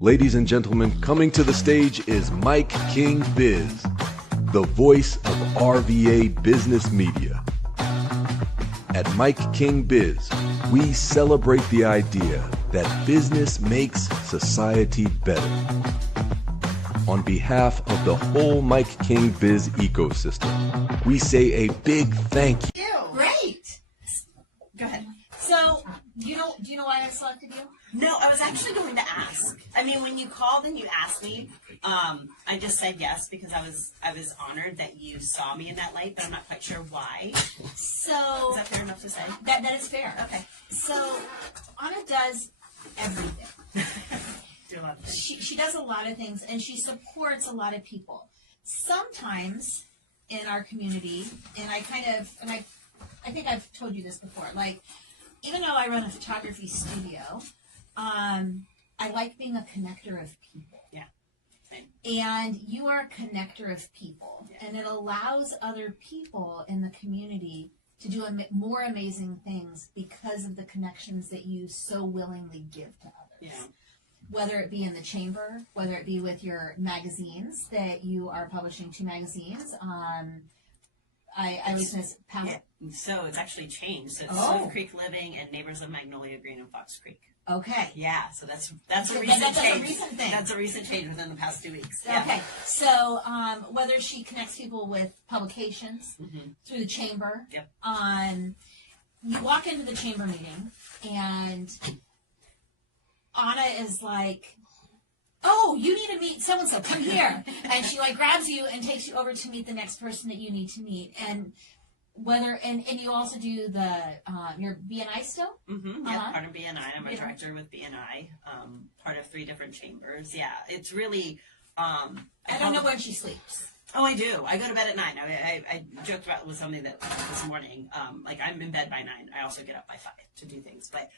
Ladies and gentlemen, coming to the stage is Mike King Biz, the voice of RVA business media. At Mike King Biz, we celebrate the idea that business makes society better. On behalf of the whole Mike King Biz ecosystem, we say a big thank you. Great. Go ahead. So, do you know why I selected you? No, I was actually going to ask. I mean, when you called and you asked me, I just said yes because I was honored that you saw me in that light, but I'm not quite sure why. So Is that fair enough to say? That is fair. Okay. So Anna does everything. Do a lot of things. She does a lot of things, and she supports a lot of people. Sometimes in our community, and I think I've told you this before, like, even though I run a photography studio, I like being a connector of people. Yeah. Same. And you are a connector of people. Yeah. And it allows other people in the community to do more amazing things because of the connections that you so willingly give to others. Yeah. Whether it be in the chamber, whether it be with your magazines that you are publishing 2 magazines. I was Miss Pam. Yeah. So it's actually changed. So it's Swift Creek Living and Neighbors of Magnolia Green and Fox Creek. Okay. Yeah. So that's a Okay, recent that's change. a recent thing. That's a recent change within the past 2 weeks. Yeah. Okay. So whether she connects people with publications through the chamber. Yep. You walk into the chamber meeting and Anna is like, oh, you need to meet so-and-so, come here. And she like grabs you and takes you over to meet the next person that you need to meet. And and you also do the, your BNI still? Mm-hmm. Yeah, part of BNI. I'm a director with BNI, part of 3 different chambers. Yeah, it's really, I don't know when she sleeps. Oh, I do. I go to bed at 9. I joked about with something that this morning, like I'm in bed by 9. I also get up by 5 to do things. But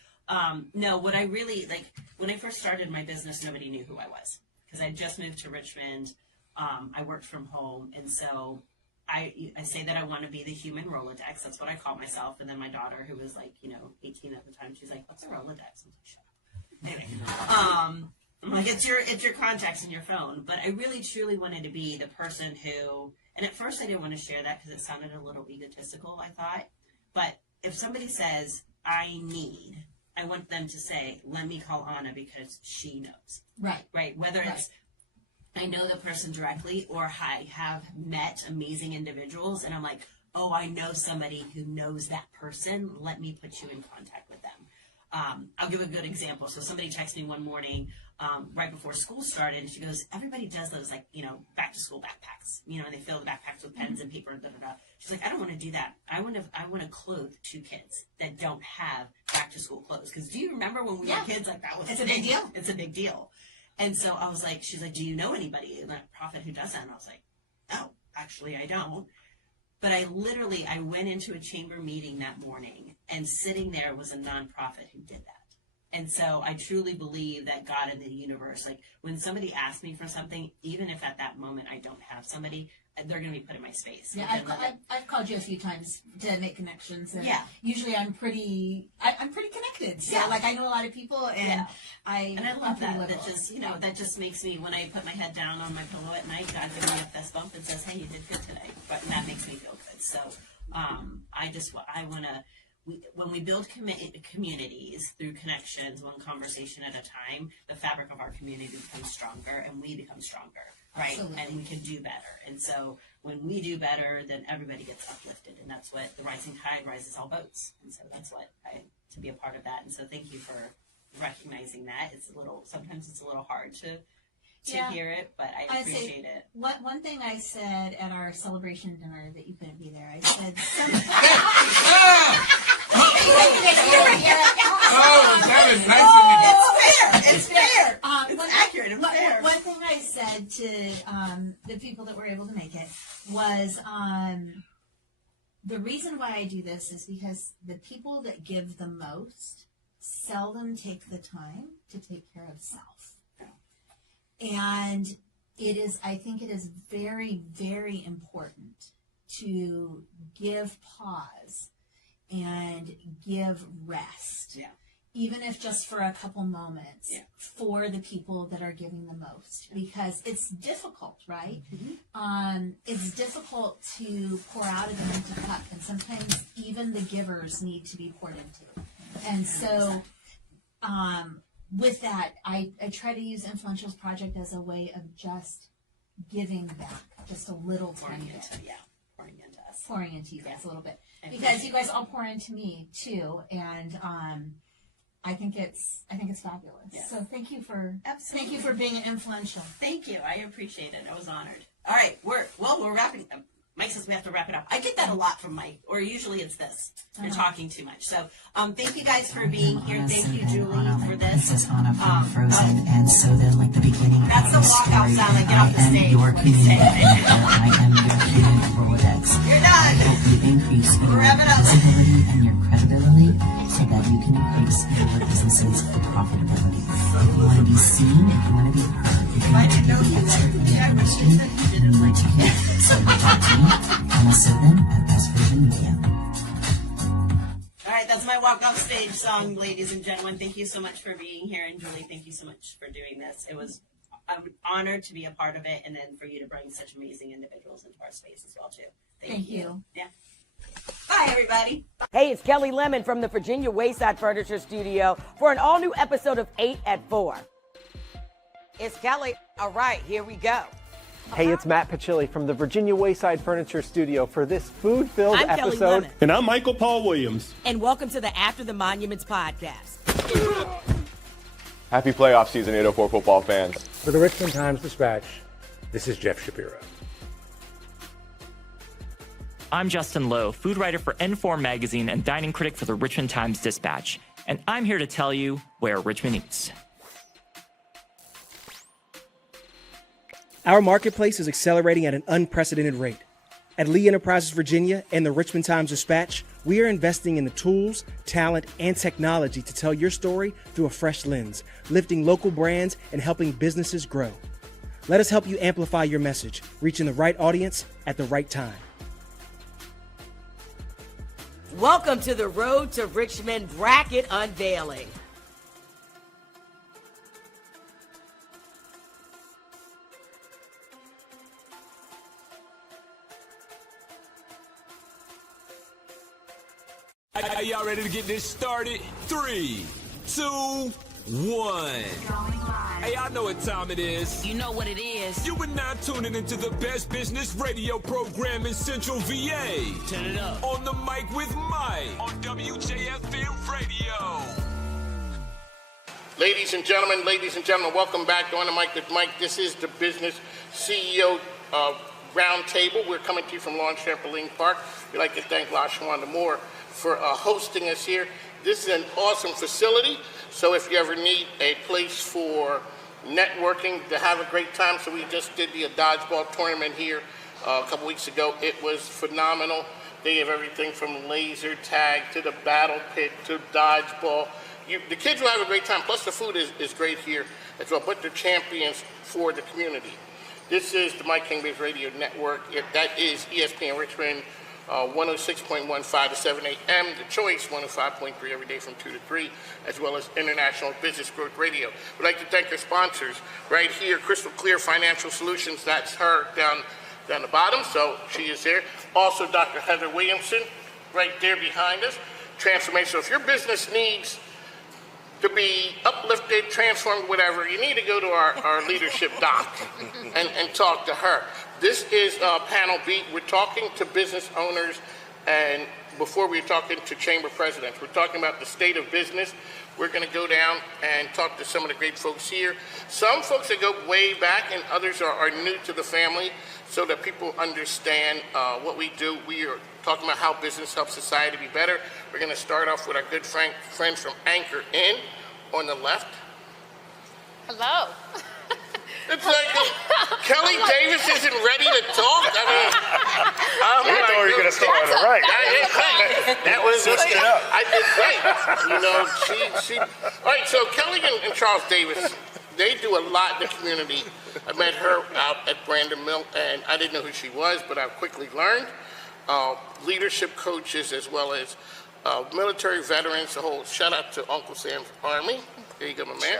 no, what I really, like, when I first started my business, nobody knew who I was because I just moved to Richmond. I worked from home. And so I say that I want to be the human Rolodex. That's what I call myself. And then my daughter, who was like, 18 at the time, she's like, what's a Rolodex? I'm like, shut up. Anyway, I'm like, it's your contacts in your phone. But I really, truly wanted to be the person who, and at first I didn't want to share that because it sounded a little egotistical, I thought. But if somebody says, I want them to say, let me call Anna because she knows. Right. Right. Whether it's, I know the person directly or I have met amazing individuals and I'm like, oh, I know somebody who knows that person. Let me put you in contact with them. I'll give a good example. So somebody texted me one morning right before school started, and she goes, everybody does those, like, back to school backpacks, and they fill the backpacks with pens and paper, da, da, da. She's like, I don't want to do that. I want to clothe 2 kids that don't have back to school clothes. Because do you remember when we were kids, like, that was a big deal. It's a big deal. And so I was like, she's like, do you know anybody in that prophet who does that? And I was like, no, actually I don't. But I went into a chamber meeting that morning, and sitting there was a nonprofit who did that. And so I truly believe that God and the universe, like, when somebody asks me for something, even if at that moment I don't have somebody, they're going to be put in my space. Yeah, I've called you a few times to make connections. And yeah. Usually I'm pretty connected. So, like, I know a lot of people, and I love that. That just, that just makes me, when I put my head down on my pillow at night, God gives me a fist bump and says, hey, you did good today. But that makes me feel good. So I want to, when we build communities through connections, one conversation at a time, the fabric of our community becomes stronger and we become stronger, right? Absolutely. And we can do better. And so when we do better, then everybody gets uplifted. And that's what the rising tide rises all boats. And so that's what to be a part of that. And so thank you for recognizing that. Sometimes it's a little hard to hear it, but I appreciate it. One thing I said at our celebration dinner that you couldn't be there, I said, that is nice. It's fair. It's accurate and fair. One thing I said to the people that were able to make it was, the reason why I do this is because the people that give the most seldom take the time to take care of self. And I think it is very, very important to give pause and give rest. Yeah. even if just for a couple moments, Yeah. for the people that are giving the most, because it's difficult, right? It's difficult to pour out of an empty cup, and sometimes even the givers need to be poured into. And so, with that, I try to use Influential's project as a way of just giving back, just a little tiny bit. Pouring into us. Pouring into you guys a little bit, I because you guys all pour into me too, and I think it's fabulous. Yes. So thank you for Absolutely. being influential. Thank you. I appreciate it. I was honored. All right, we're wrapping. Mike says we have to wrap it up. I get that a lot from Mike, or usually it's this: you're talking too much. So, thank you guys for being here. Thank you, Julie, for this. Princess Anna from Frozen and Sothen, like the beginning That's of the the walkout story. sound. Like, get off the stage. Your What do you say? community. I am your hidden Rolodex. You're done. Help you increase your Wrap it up. visibility and your credibility so that you can increase your business's profitability. If you want to be seen, if you want to be heard, if you want to be the expert in your industry, you need to hit Sothen.team, Anna Sothen at Best Vision Media. All right, that's my walk off stage song, ladies and gentlemen. Thank you so much for being here, and Julie, thank you so much for doing this. I'm honored to be a part of it, and then for you to bring such amazing individuals into our space as well too. Thank you. Yeah. Bye, everybody. Hey, it's Kelly Lemon from the Virginia Wayside Furniture Studio for an all-new episode of 8 at 4. It's Kelly. All right, here we go. Hey, it's Matt Pachilli from the Virginia Wayside Furniture Studio for this food-filled I'm Kelly episode. Lemon. And I'm Michael Paul Williams. And welcome to the After the Monuments podcast. Happy playoff season, 804 football fans. For the Richmond Times-Dispatch, this is Jeff Shapiro. I'm Justin Lowe, food writer for N4 Magazine and dining critic for the Richmond Times-Dispatch. And I'm here to tell you where Richmond eats. Our marketplace is accelerating at an unprecedented rate. At Lee Enterprises Virginia and the Richmond Times-Dispatch, we are investing in the tools, talent, and technology to tell your story through a fresh lens, lifting local brands and helping businesses grow. Let us help you amplify your message, reaching the right audience at the right time. Welcome to the Road to Richmond bracket unveiling. Are y'all ready to get this started? 3, 2, 1. Hey, I know what time it is. You know what it is. You are now tuning into the best business radio program in Central VA. Turn it up. On the mic with Mike on WJFM Radio. Ladies and gentlemen, welcome back to On the Mic with Mike. This is the Business CEO Roundtable. We're coming to you from Lawn Trampoline Park. We'd like to thank LaShawanda Moore for hosting us here. This is an awesome facility, so if you ever need a place for networking to have a great time, so we just did the dodgeball tournament here a couple weeks ago. It was phenomenal. They have everything from laser tag to the battle pit to dodgeball. The kids will have a great time, plus the food is great here as well, but they're champions for the community. This is the Mike King Biz Radio Network. That is ESPN Richmond, 106.15 to 7 a.m. The Choice, 105.3 every day from 2 to 3, as well as International Business Growth Radio. We'd like to thank our sponsors right here, Crystal Clear Financial Solutions. That's her down the bottom, so she is there. Also, Dr. Heather Williamson, right there behind us. Transformation. So if your business needs to be uplifted, transformed, whatever, you need to go to our leadership doc and talk to her. This is panel B. We're talking to business owners, and before we were talking to chamber presidents. We're talking about the state of business. We're going to go down and talk to some of the great folks here. Some folks that go way back, and others are new to the family, so that people understand what we do. We are talking about how business helps society be better. We're going to start off with our good friends from Anchor Inn on the left. Hello. It's like Kelly Davis isn't ready to talk. I mean, we thought we were going to start on the right. That was I did great. You know, she. All right, so Kelly and Charles Davis, they do a lot in the community. I met her out at Brandon Mill, and I didn't know who she was, but I've quickly learned. Leadership coaches as well as military veterans, the whole shout out to Uncle Sam's Army. There you go, my man.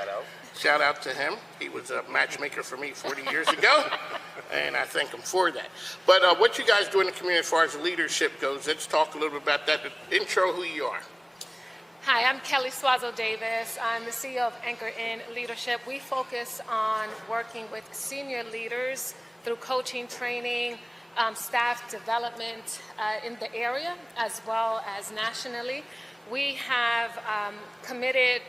Shout out to him. He was a matchmaker for me 40 years ago, and I thank him for that. But what you guys do in the community as far as leadership goes, let's talk a little bit about that. Intro who you are. Hi, I'm Kelly Suazo-Davis. I'm the CEO of Anchor in Leadership. We focus on working with senior leaders through coaching, training, staff development in the area as well as nationally. We have committed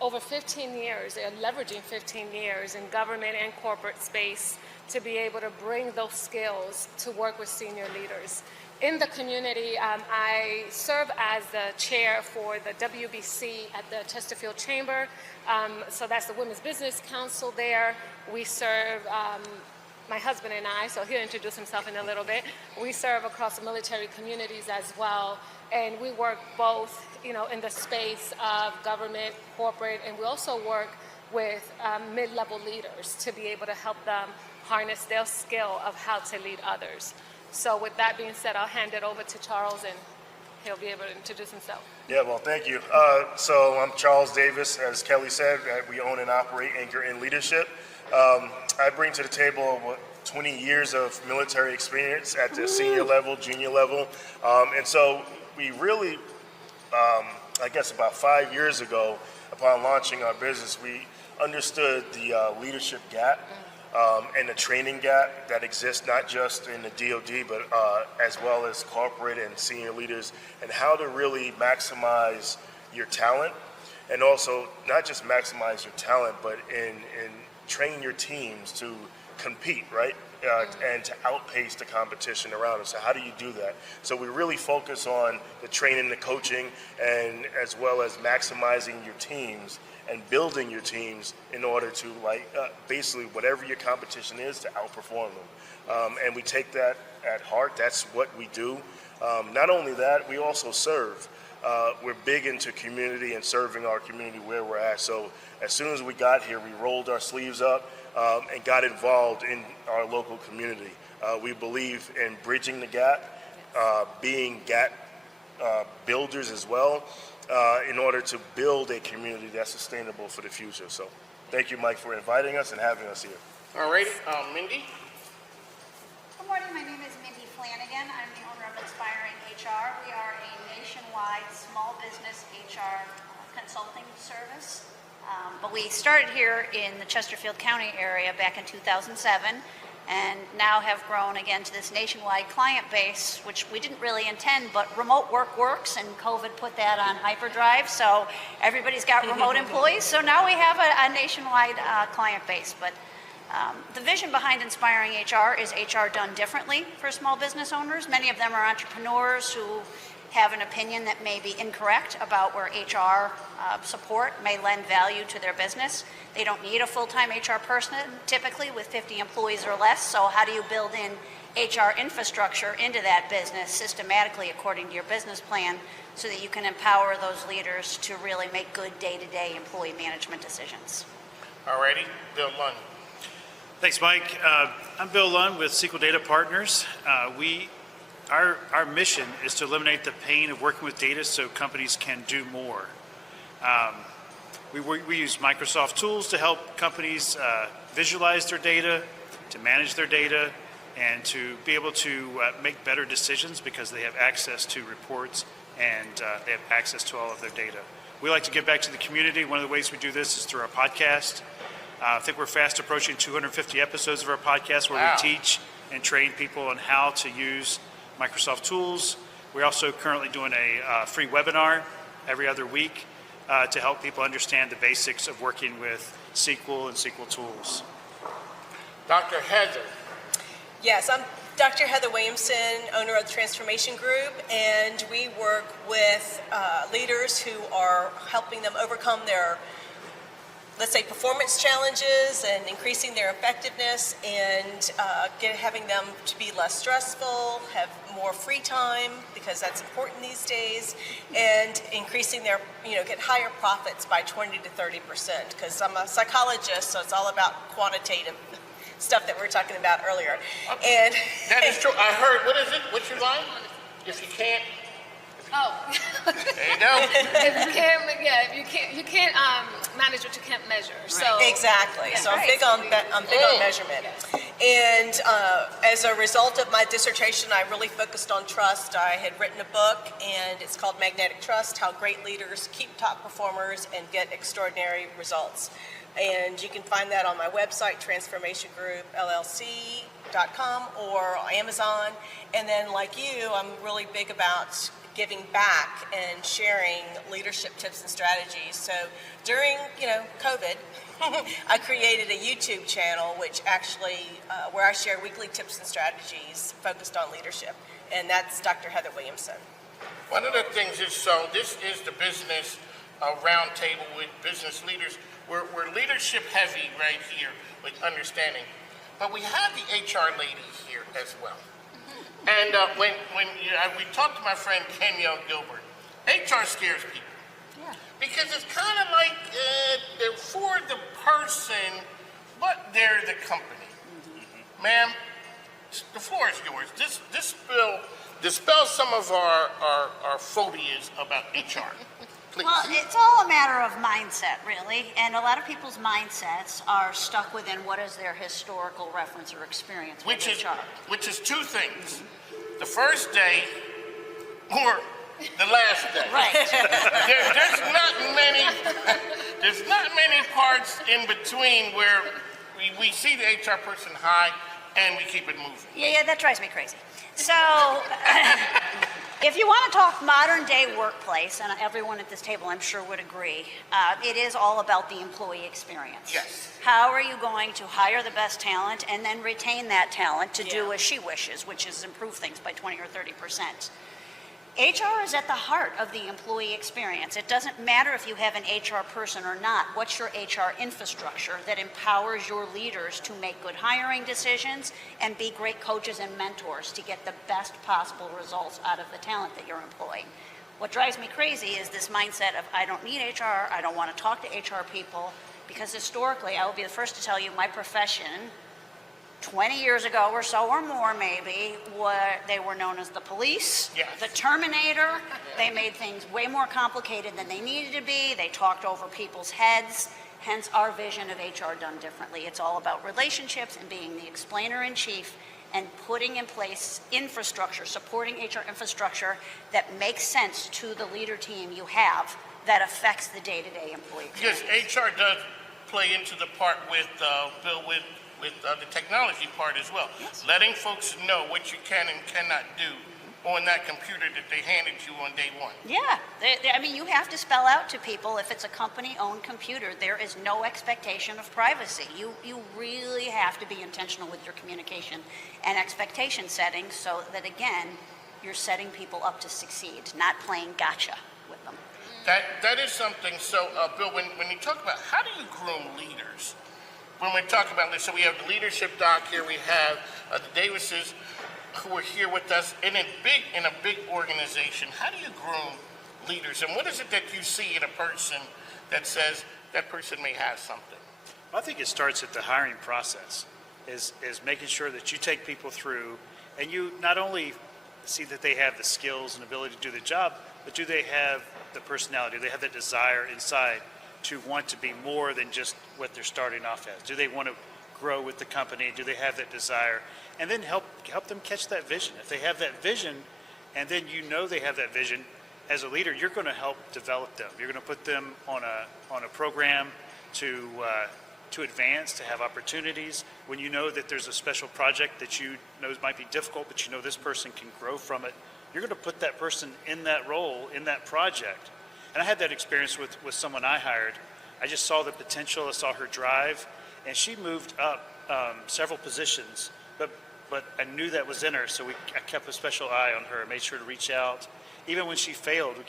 over 15 years, leveraging 15 years in government and corporate space to be able to bring those skills to work with senior leaders. In the community, I serve as the chair for the WBC at the Chesterfield Chamber. So that's the Women's Business Council there. We serve, my husband and I, so he'll introduce himself in a little bit. We serve across the military communities as well. And we work both, in the space of government, corporate, and we also work with mid-level leaders to be able to help them harness their skill of how to lead others. So with that being said, I'll hand it over to Charles and he'll be able to introduce himself. Yeah, well, thank you. So I'm Charles Davis. As Kelly said, we own and operate Anchor in Leadership. I bring to the table 20 years of military experience at the senior level, junior level. And so we really, I guess about 5 years ago, upon launching our business, we understood the leadership gap and the training gap that exists not just in the DoD, but as well as corporate and senior leaders, and how to really maximize your talent, and also not just maximize your talent, but in train your teams to compete, right? And to outpace the competition around us. So how do you do that? So we really focus on the training, the coaching, and as well as maximizing your teams and building your teams in order to basically whatever your competition is to outperform them. And we take that at heart. That's what we do. Not only that, we also serve. We're big into community and serving our community where we're at. So as soon as we got here, we rolled our sleeves up and got involved in our local community. We believe in bridging the gap, being gap builders as well, in order to build a community that's sustainable for the future. So thank you, Mike, for inviting us and having us here. All right, Mindy? Good morning, my name is Mindy Flanigan. I'm the owner of Inspiring HR. We are a nationwide small business HR consulting service. But we started here in the Chesterfield County area back in 2007 and now have grown again to this nationwide client base, which we didn't really intend, but remote work works and COVID put that on hyperdrive, so everybody's got remote employees, so now we have a nationwide client base. But the vision behind Inspiring HR is HR done differently for small business owners. Many of them are entrepreneurs who have an opinion that may be incorrect about where HR support may lend value to their business. They don't need a full-time HR person, typically with 50 employees or less, so how do you build in HR infrastructure into that business systematically according to your business plan so that you can empower those leaders to really make good day-to-day employee management decisions? All righty, Bill Lund. Thanks, Mike. I'm Bill Lund with SQL Data Partners. Our mission is to eliminate the pain of working with data so companies can do more. We use Microsoft tools to help companies visualize their data, to manage their data, and to be able to make better decisions because they have access to reports and they have access to all of their data. We like to give back to the community. One of the ways we do this is through our podcast. I think we're fast approaching 250 episodes of our podcast where we teach and train people on how to use Microsoft tools. We're also currently doing a free webinar every other week to help people understand the basics of working with SQL and SQL tools. Dr. Heather. Yes, I'm Dr. Heather Williamson, owner of the Transformation Group, and we work with leaders who are helping them overcome their, let's say, performance challenges and increasing their effectiveness and having them to be less stressful, have more free time because that's important these days, and increasing their, get higher profits by 20 to 30%, because I'm a psychologist, so it's all about quantitative stuff that we were talking about earlier. And that is true. I heard, what is it? What's your line? If you can't Oh. There you go. If you can't manage what you can't measure. So Exactly. That's So I'm right. big on measurement. And as a result of my dissertation, I really focused on trust. I had written a book, and it's called Magnetic Trust: How Great Leaders Keep Top Performers and Get Extraordinary Results. And you can find that on my website, transformationgroupllc.com, or Amazon. And then, like you, I'm really big about giving back and sharing leadership tips and strategies. So during, COVID, I created a YouTube channel, which actually, where I share weekly tips and strategies focused on leadership. And that's Dr. Heather Williamson. One of the things is, so this is the business roundtable with business leaders. We're leadership heavy right here with understanding, but we have the HR lady here as well. And when we talked to my friend Kenyelle Gilbert, HR scares people. Yeah. Because it's kind of like they're for the person, but they're the company. Mm-hmm. Ma'am, the floor is yours. This bill dispels some of our phobias about HR. Please. Well, it's all a matter of mindset, really. And a lot of people's mindsets are stuck within what is their historical reference or experience with HR. Which is two things. The first day or the last day. Right. There's not many parts in between where we see the HR person high and we keep it moving. Yeah, that drives me crazy. So, if you want to talk modern day workplace, and everyone at this table I'm sure would agree, it is all about the employee experience. Yes. How are you going to hire the best talent and then retain that talent to do as she wishes, which is improve things by 20 or 30%. HR is at the heart of the employee experience. It doesn't matter if you have an HR person or not. What's your HR infrastructure that empowers your leaders to make good hiring decisions and be great coaches and mentors to get the best possible results out of the talent that you're employing? What drives me crazy is this mindset of, I don't need HR, I don't want to talk to HR people, because historically, I will be the first to tell you, my profession 20 years ago or so, or more maybe, they were known as the police, the Terminator. They made things way more complicated than they needed to be. They talked over people's heads, hence our vision of HR done differently. It's all about relationships and being the explainer-in-chief and putting in place infrastructure, supporting HR infrastructure that makes sense to the leader team you have that affects the day-to-day employee experience. Yes, HR does play into the part with Bill, with the technology part as well. Yes. Letting folks know what you can and cannot do on that computer that they handed you on day one. Yeah, I mean, you have to spell out to people, if it's a company-owned computer, there is no expectation of privacy. You really have to be intentional with your communication and expectation setting so that, again, you're setting people up to succeed, not playing gotcha with them. That is something. So, Bill, when you talk about how do you groom leaders, when we talk about this, so we have the leadership doc here, we have the Davises who are here with us in a big organization. How do you groom leaders, and what is it that you see in a person that says that person may have something? I think it starts at the hiring process, is making sure that you take people through, and you not only see that they have the skills and ability to do the job, but do they have the personality, do they have the desire inside to want to be more than just what they're starting off as? Do they want to grow with the company? Do they have that desire? And then help them catch that vision. If they have that vision, and then you know they have that vision, as a leader, you're going to help develop them. You're going to put them on a program to advance, to have opportunities. When you know that there's a special project that you know might be difficult, but you know this person can grow from it, you're going to put that person in that role, in that project. And I had that experience with someone I hired. I just saw the potential, I saw her drive, and she moved up several positions, but I knew that was in her, so I kept a special eye on her, made sure to reach out. Even when she failed, we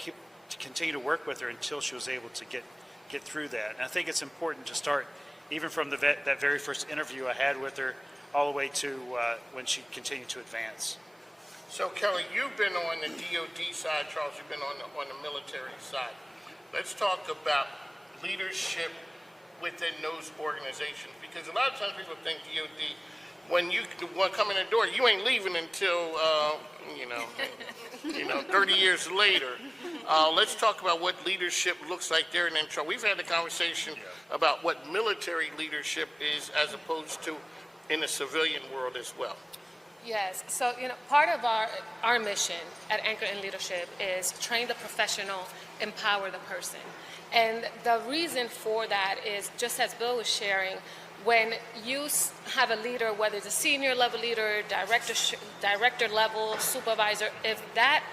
continue to work with her until she was able to get through that. And I think it's important to start even from that very first interview I had with her all the way to when she continued to advance. So Kelly, you've been on the DOD side, Charles, you've been on the military side. Let's talk about leadership within those organizations, because a lot of times people think DOD when you come in the door, you ain't leaving until, 30 years later. Let's talk about what leadership looks like there in NEWSFLASH. We've had a conversation about what military leadership is as opposed to in the civilian world as well. Yes, so part of our mission at Anchor in Leadership is train the professional, empower the person. And the reason for that is, just as Bill was sharing, when you have a leader, whether it's a senior level leader, director level, supervisor, if that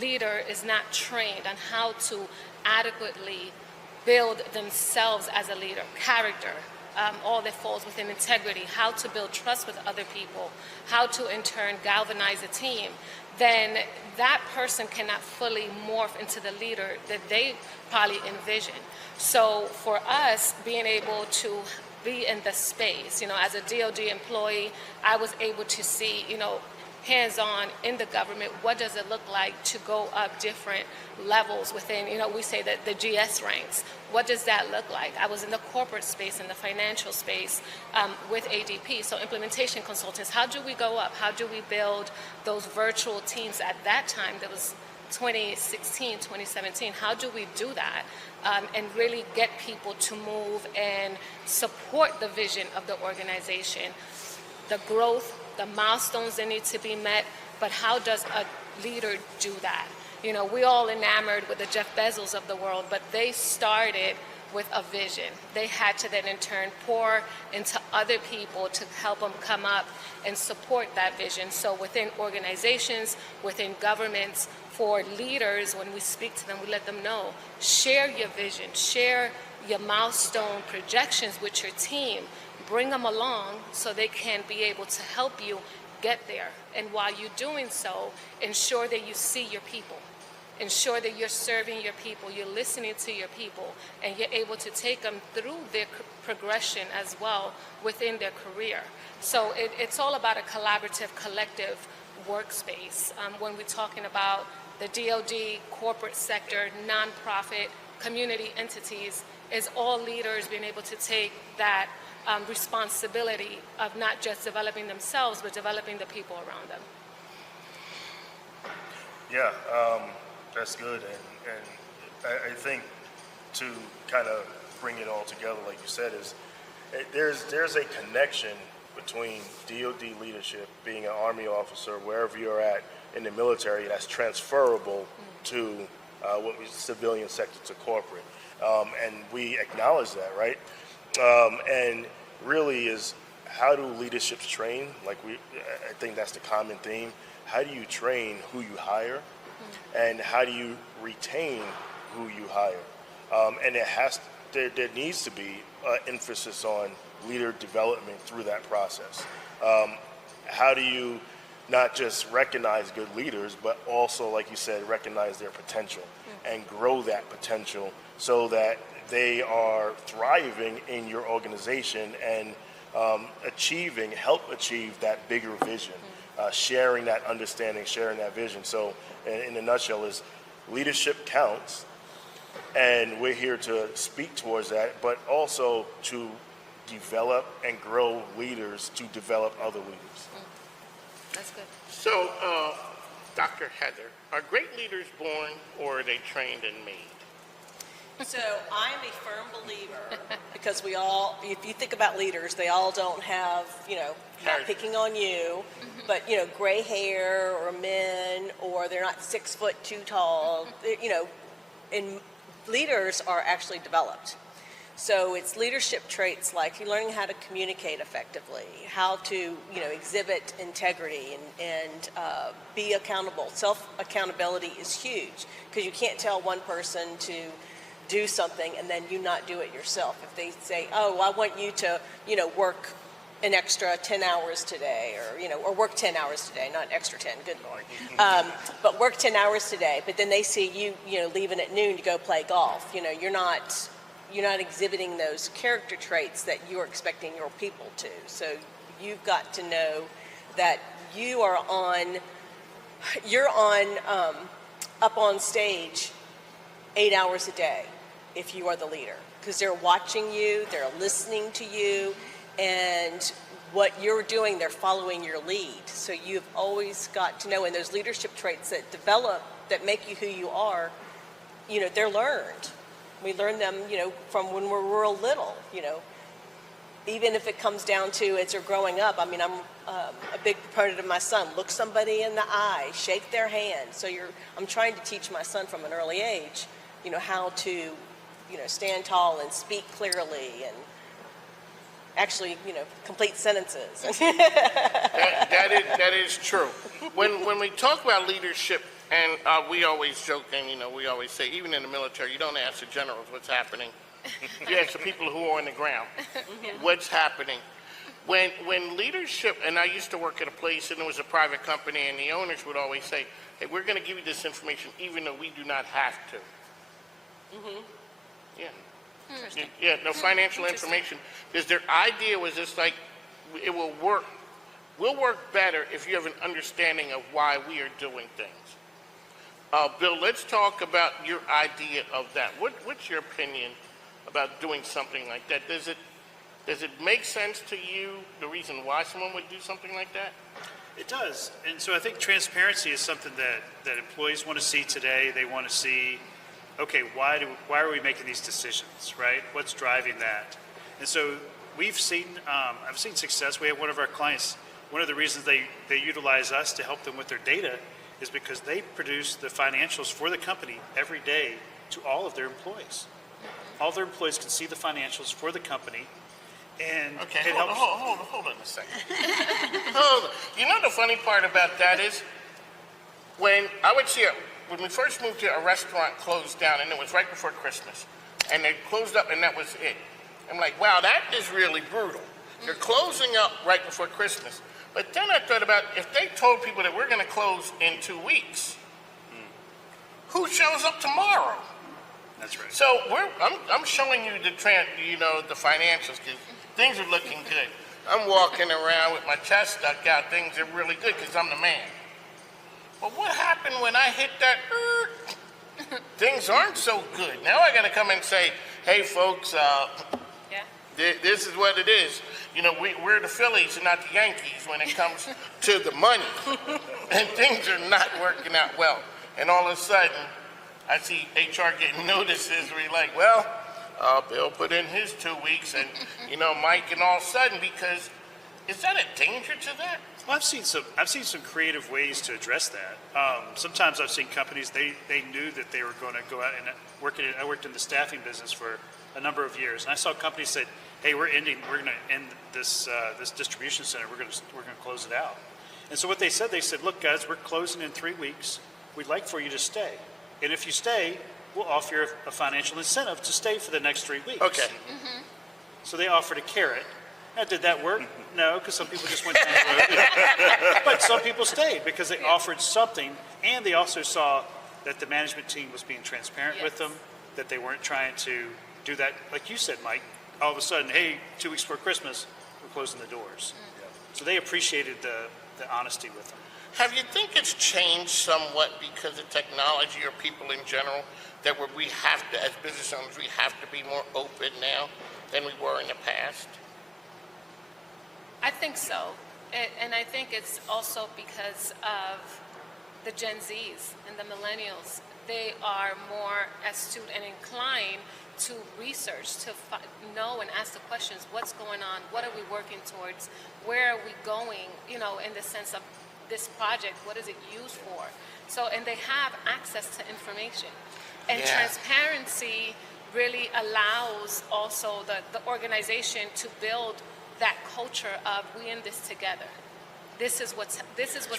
leader is not trained on how to adequately build themselves as a leader, character, all that falls within integrity, how to build trust with other people, how to in turn galvanize a team, then that person cannot fully morph into the leader that they probably envision. So for us, being able to be in the space, as a DOD employee, I was able to see, hands-on in the government, what does it look like to go up different levels within, we say that the GS ranks. What does that look like? I was in the corporate space, in the financial space with ADP, so implementation consultants. How do we go up? How do we build those virtual teams at that time? That was 2016, 2017. How do we do that and really get people to move and support the vision of the organization, the growth, the milestones that need to be met, but how does a leader do that? We all enamored with the Jeff Bezos of the world, but they started with a vision. They had to then in turn pour into other people to help them come up and support that vision. So within organizations, within governments, for leaders, when we speak to them, we let them know, share your vision, share your milestone projections with your team. Bring them along so they can be able to help you get there. And while you're doing so, ensure that you see your people. Ensure that you're serving your people, you're listening to your people, and you're able to take them through their progression as well within their career. So it's all about a collaborative, collective workspace. When we're talking about the DOD, corporate sector, nonprofit, community entities, is all leaders being able to take that responsibility of not just developing themselves, but developing the people around them. Yeah, that's good. And I think to kind of bring it all together, like you said, is there's a connection between DOD leadership, being an Army officer, wherever you're at in the military, that's transferable to what we civilian sector to corporate. And we acknowledge that, right? And really is, how do leaderships train? I think that's the common theme. How do you train who you hire? And how do you retain who you hire? And there needs to be emphasis on leader development through that process. How do you not just recognize good leaders, but also, like you said, recognize their potential and grow that potential so that they are thriving in your organization and help achieve that bigger vision, sharing that understanding, sharing that vision. So in a nutshell is leadership counts, and we're here to speak towards that, but also to develop and grow leaders to develop other leaders. That's good. So, Dr. Heather, are great leaders born or are they trained and made? So I'm a firm believer, because we all, if you think about leaders, they all don't have, not picking on you, but, gray hair or men, or they're not 6 foot too tall, and leaders are actually developed. So it's leadership traits like learning how to communicate effectively, how to, exhibit integrity and be accountable. Self-accountability is huge, because you can't tell one person to do something and then you not do it yourself. If they say, oh, I want you to, work an extra 10 hours today, or work 10 hours today, not an extra 10, good Lord, but work 10 hours today, but then they see you, leaving at noon to go play golf. You're not exhibiting those character traits that you're expecting your people to. So you've got to know that you're up on stage 8 hours a day if you are the leader, because they're watching you, they're listening to you, and what you're doing, they're following your lead. So you've always got to know, and those leadership traits that develop, that make you who you are, you know, they're learned. We learn them, you know, from when we're real little, you know. Even if it comes down to as you're growing up, I mean, I'm a big proponent of my son. Look somebody in the eye, shake their hand. So I'm trying to teach my son from an early age, you know, how to, you know, stand tall and speak clearly and actually, you know, complete sentences. that is true. When we talk about leadership, and we always joke, and you know, we always say, even in the military, you don't ask the generals what's happening. You ask the people who are on the ground what's happening. When leadership, and I used to work at a place, and it was a private company, and the owners would always say, "Hey, we're going to give you this information, even though we do not have to." Yeah, no financial information. Because their idea was just like, it will work. We'll work better if you have an understanding of why we are doing things. Bill, let's talk about your idea of that. What's your opinion about doing something like that? Does it make sense to you, the reason why someone would do something like that? It does. And so I think transparency is something that employees want to see today. They want to see, okay, why are we making these decisions, right? What's driving that? And so I've seen success. We have one of our clients, one of the reasons they utilize us to help them with their data is because they produce the financials for the company every day to all of their employees. All their employees can see the financials for the company. And okay, hold on a second. Hold on. You know the funny part about that is when we first moved here, a restaurant closed down, and it was right before Christmas, and they closed up, and that was it. I'm like, wow, that is really brutal. You're closing up right before Christmas. But then I thought about if they told people that we're going to close in 2 weeks, who shows up tomorrow? That's right. So I'm showing you the financials because things are looking good. I'm walking around with my chest stuck out. Things are really good because I'm the man. But what happened when I hit that? Things aren't so good. Now I got to come and say, hey, folks, this is what it is. You know, we're the Phillies and not the Yankees when it comes to the money. And things are not working out well. And all of a sudden, I see HR getting notices where you're like, well, Bill put in his 2 weeks, and, you know, Mike, and all of a sudden, because is that a danger to that? Well, I've seen some creative ways to address that. Sometimes I've seen companies, they knew that they were going to go out and I worked in the staffing business for a number of years, and I saw companies said, hey, we're going to end this distribution center. We're going to close it out. And so what they said, look, guys, we're closing in 3 weeks. We'd like for you to stay. And if you stay, we'll offer you a financial incentive to stay for the next 3 weeks. Okay. So they offered a carrot. Now, did that work? No, because some people just went down the road. But some people stayed because they offered something, and they also saw that the management team was being transparent with them, that they weren't trying to do that, like you said, Mike. All of a sudden, hey, 2 weeks before Christmas, we're closing the doors. So they appreciated the honesty with them. Have you think it's changed somewhat because of technology or people in general, that we have to, as business owners, we have to be more open now than we were in the past? I think so. And I think it's also because of the Gen Zs and the millennials. They are more astute and inclined to research, to know and ask the questions, what's going on, what are we working towards, where are we going, you know, in the sense of this project, what is it used for? So, and they have access to information. And transparency really allows also the organization to build that culture of we in this together. This is what's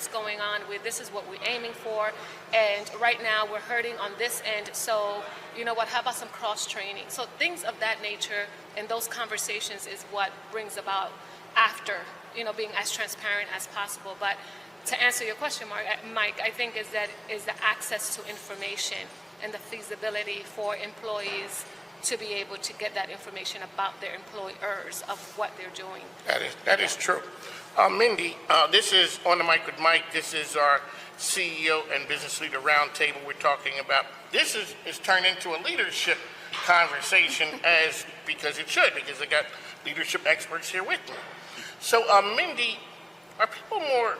going on. This is what we're aiming for, and right now we're hurting on this end. So, you know what? How about some cross training? So things of that nature, and those conversations is what brings about after, you know, being as transparent as possible. But to answer your question, Mike, I think is the access to information and the feasibility for employees to be able to get that information about their employers of what they're doing. That is true. Mindy, this is On the Mic with Mike. This is our CEO and Business Leader Roundtable. We're talking about, this is turned into a leadership conversation because it should, because I got leadership experts here with me. So, Mindy, are people more,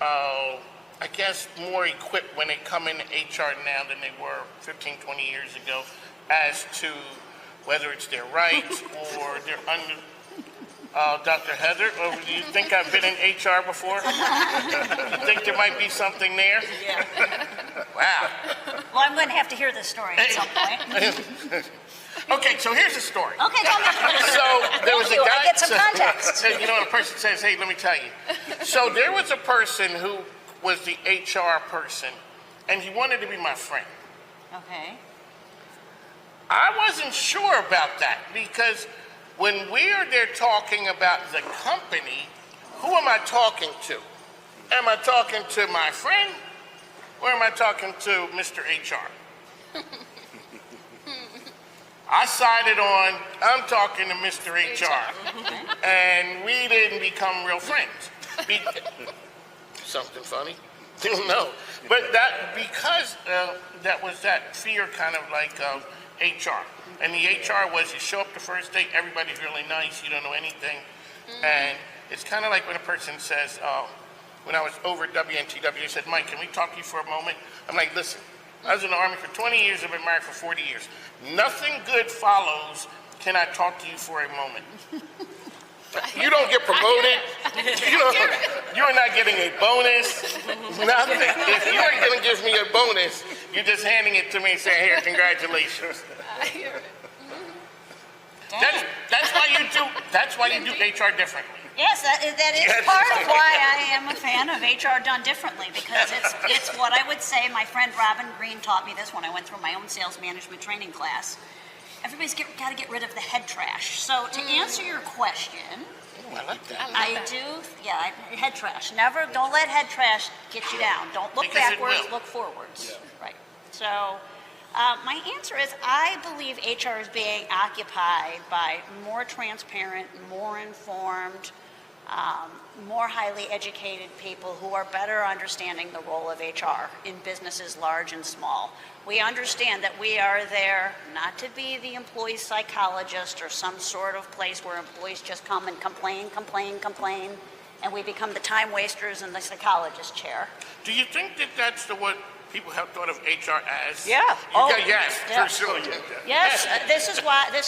I guess, more equipped when they come into HR now than they were 15, 20 years ago as to whether it's their rights or their Dr. Heather, or do you think I've been in HR before? You think there might be something there? Yeah. Wow. Well, I'm going to have to hear this story at some point. Okay, so here's the story. Okay, tell me. So there was a Thank you. guy. I get some context. You know, when a person says, "Hey, let me tell you." So there was a person who was the HR person, and he wanted to be my friend. Okay. I wasn't sure about that because when we are there talking about the company, who am I talking to? Am I talking to my friend or am I talking to Mr. HR? I sided on, I'm talking to Mr. HR. And we didn't become real friends. Something funny? No. But that, because that was that fear kind of like HR. And the HR was, you show up the first day, everybody's really nice, you don't know anything. And it's kind of like when a person says, when I was over at WNTW, they said, Mike, can we talk to you for a moment? I'm like, listen, I was in the Army for 20 years, I've been married for 40 years. Nothing good follows, can I talk to you for a moment? You don't get promoted, you're not getting a bonus, nothing. If you ain't gonna give me a bonus, you're just handing it to me and saying, here, congratulations. That's why you do HR differently. Yes, that is part of why I am a fan of HR done differently, because it's what I would say. My friend Robin Green taught me this when I went through my own sales management training class. Everybody's got to get rid of the head trash. So to answer your question, I like that. I do, head trash. Don't let head trash get you down. Don't look backwards, look forwards. Yeah. Right. So my answer is I believe HR is being occupied by more transparent, more informed, more highly educated people who are better understanding the role of HR in businesses large and small. We understand that we are there not to be the employee psychologist or some sort of place where employees just come and complain, and we become the time wasters in the psychologist chair. Do you think that that's what people have thought of HR as? Yeah. Yes, yeah. for sure. Yes, this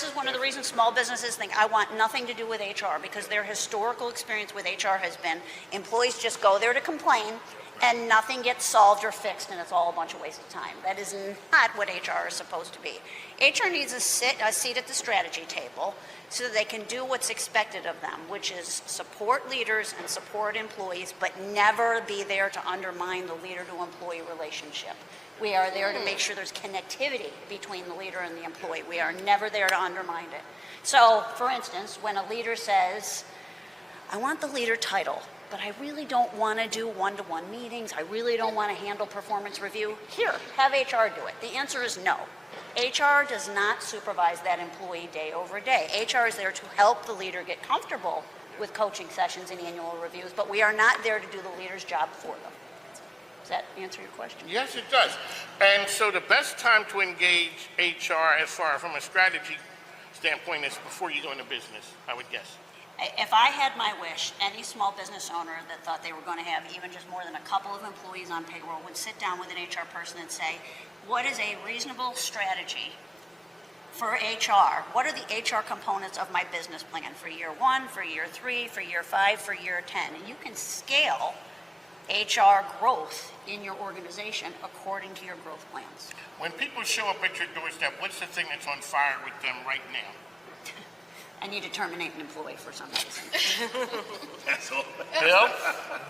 is one of the reasons small businesses think I want nothing to do with HR, because their historical experience with HR has been employees just go there to complain and nothing gets solved or fixed, and it's all a bunch of waste of time. That is not what HR is supposed to be. HR needs a seat at the strategy table so that they can do what's expected of them, which is support leaders and support employees, but never be there to undermine the leader-to-employee relationship. We are there to make sure there's connectivity between the leader and the employee. We are never there to undermine it. So, for instance, when a leader says, I want the leader title, but I really don't want to do one-to-one meetings, I really don't want to handle performance review, here, have HR do it. The answer is no. HR does not supervise that employee day over day. HR is there to help the leader get comfortable with coaching sessions and annual reviews, but we are not there to do the leader's job for them. Does that answer your question? Yes, it does. And so the best time to engage HR as far from a strategy standpoint is before you go into business, I would guess. If I had my wish, any small business owner that thought they were going to have even just more than a couple of employees on payroll would sit down with an HR person and say, what is a reasonable strategy for HR? What are the HR components of my business plan for year 1, for year 3, for year 5, for year 10? And you can scale HR growth in your organization according to your growth plans. When people show up at your doorstep, what's the thing that's on fire with them right now? I need to terminate an employee for some reason. That's all. Bill,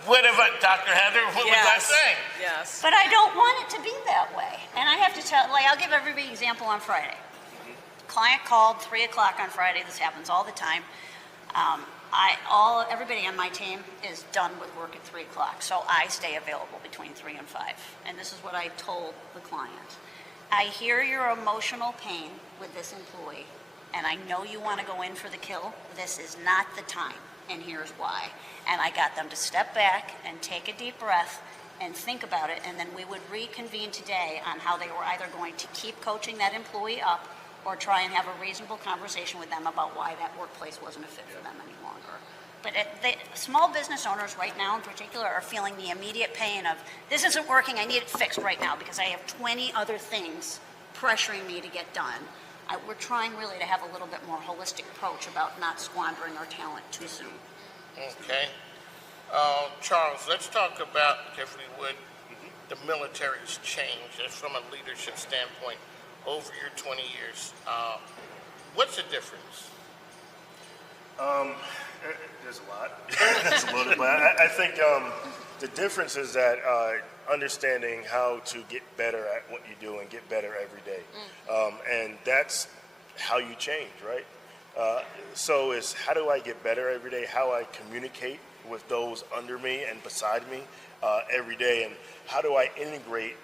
what about Dr. Heather? What was I saying? Yes. But I don't want it to be that way. And I have to tell, I'll give everybody an example on Friday. Client called 3 o'clock on Friday. This happens all the time. Everybody on my team is done with work at 3 o'clock, so I stay available between 3 and 5. And this is what I told the client. I hear your emotional pain with this employee, and I know you want to go in for the kill. This is not the time, and here's why. And I got them to step back and take a deep breath and think about it, and then we would reconvene today on how they were either going to keep coaching that employee up or try and have a reasonable conversation with them about why that workplace wasn't a fit for them any longer. But small business owners right now in particular are feeling the immediate pain of, this isn't working, I need it fixed right now because I have 20 other things pressuring me to get done. We're trying really to have a little bit more holistic approach about not squandering our talent too soon. Okay. Charles, let's talk about, if we would, the military's changed from a leadership standpoint over your 20 years. What's the difference? There's a lot. There's a little, but I think the difference is that understanding how to get better at what you do and get better every day. And that's how you change, right? So it's how do I get better every day, how I communicate with those under me and beside me every day, and how do I integrate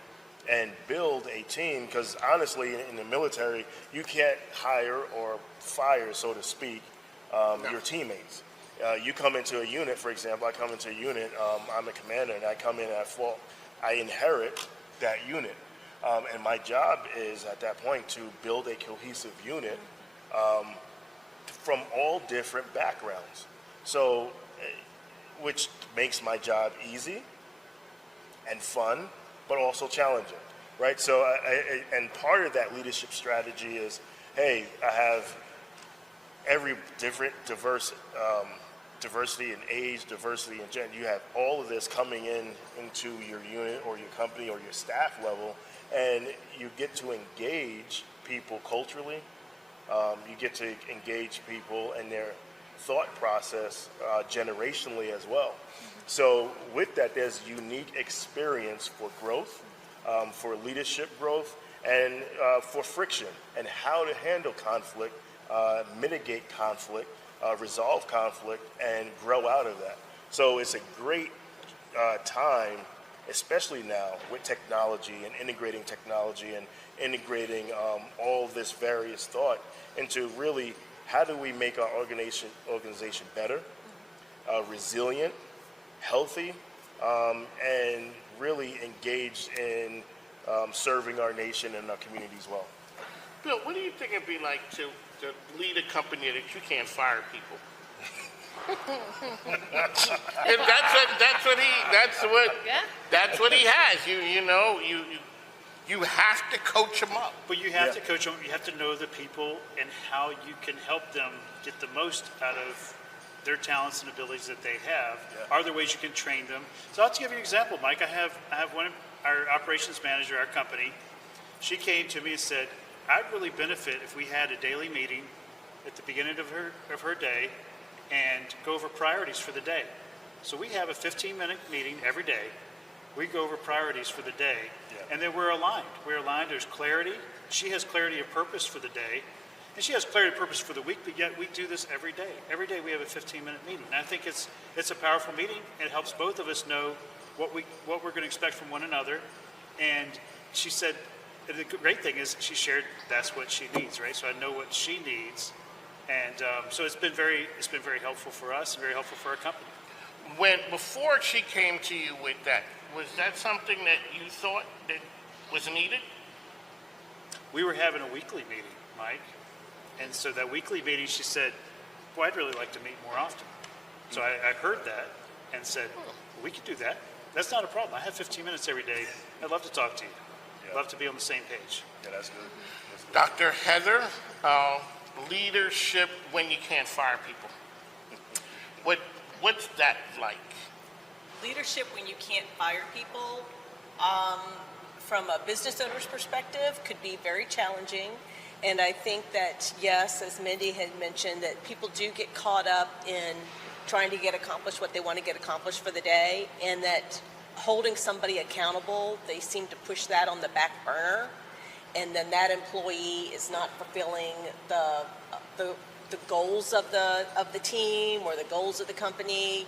and build a team, because honestly in the military you can't hire or fire, so to speak, your teammates. You come into a unit, for example, I come into a unit, I'm a commander and I come in at fault. I inherit that unit. And my job is at that point to build a cohesive unit from all different backgrounds. So, which makes my job easy and fun, but also challenging, right? So, and part of that leadership strategy is, hey, I have every different diversity in age, diversity in gender. You have all of this coming into your unit or your company or your staff level, and you get to engage people culturally. You get to engage people in their thought process generationally as well. So with that, there's unique experience for growth, for leadership growth, and for friction, and how to handle conflict, mitigate conflict, resolve conflict, and grow out of that. So it's a great time, especially now with technology and integrating technology and integrating all this various thought into really how do we make our organization better, resilient, healthy, and really engaged in serving our nation and our communities well. Bill, what do you think it'd be like to lead a company that you can't fire people? That's what he has. You have to coach them up. But you have to coach them. You have to know the people and how you can help them get the most out of their talents and abilities that they have. Are there ways you can train them? So I'll give you an example, Mike. I have one of our operations manager, our company. She came to me and said, I'd really benefit if we had a daily meeting at the beginning of her day and go over priorities for the day. So we have a 15-minute meeting every day. We go over priorities for the day, and then we're aligned. We're aligned. There's clarity. She has clarity of purpose for the day, and she has clarity of purpose for the week, but yet we do this every day. Every day we have a 15-minute meeting. And I think it's a powerful meeting. It helps both of us know what we're going to expect from one another. And she said, the great thing is she shared that's what she needs, right? So I know what she needs, and so it's been very helpful for us and very helpful for our company. Before she came to you with that, was that something that you thought that was needed? We were having a weekly meeting, Mike, and so that weekly meeting, she said, "Boy, I'd really like to meet more often." So I heard that and said, well, "We could do that. That's not a problem. I have 15 minutes every day. I'd love to talk to you. I'd love to be on the same page." Yeah, that's good. Dr. Heather, leadership when you can't fire people. What's that like? Leadership when you can't fire people, from a business owner's perspective, could be very challenging. And I think that, yes, as Mindy had mentioned, that people do get caught up in trying to get accomplished what they want to get accomplished for the day, and that holding somebody accountable, they seem to push that on the back burner, and then that employee is not fulfilling the goals of the team or the goals of the company,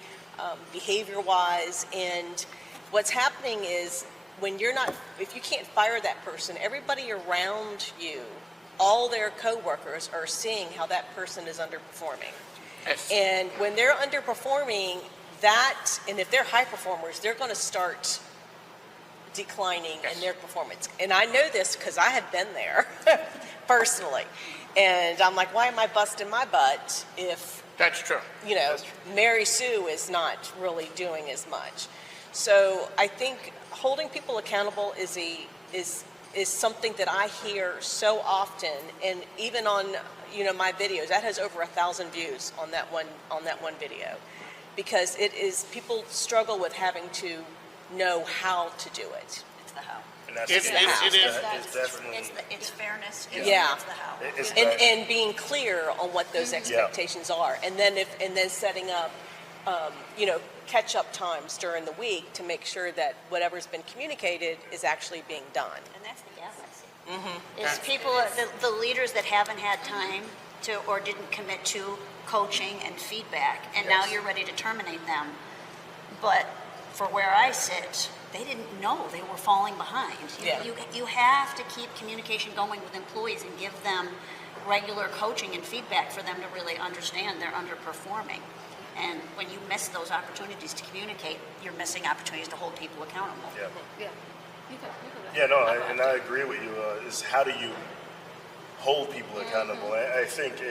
behavior-wise. And what's happening is if you can't fire that person, everybody around you, all their coworkers are seeing how that person is underperforming. Yes. And when they're underperforming, and if they're high performers, they're going to start declining in their performance. And I know this because I have been there personally. And I'm like, why am I busting my butt if, that's true. You know, Mary Sue is not really doing as much. So I think holding people accountable is something that I hear so often, and even on, you know, my videos, that has over 1,000 views on that one video, because it is, people struggle with having to know how to do it. It's the how. And that's It's definitely. It's fairness. Yeah. It's the how. And being clear on what those expectations are, and then setting up, you know, catch-up times during the week to make sure that whatever's been communicated is actually being done. And that's the gap I see. Is people, the leaders that haven't had time to or didn't commit to coaching and feedback, and now you're ready to terminate them. But for where I sit, they didn't know they were falling behind. You have to keep communication going with employees and give them regular coaching and feedback for them to really understand they're underperforming. And when you miss those opportunities to communicate, you're missing opportunities to hold people accountable. Yeah, no, and I agree with you. Is how do you hold people accountable? I think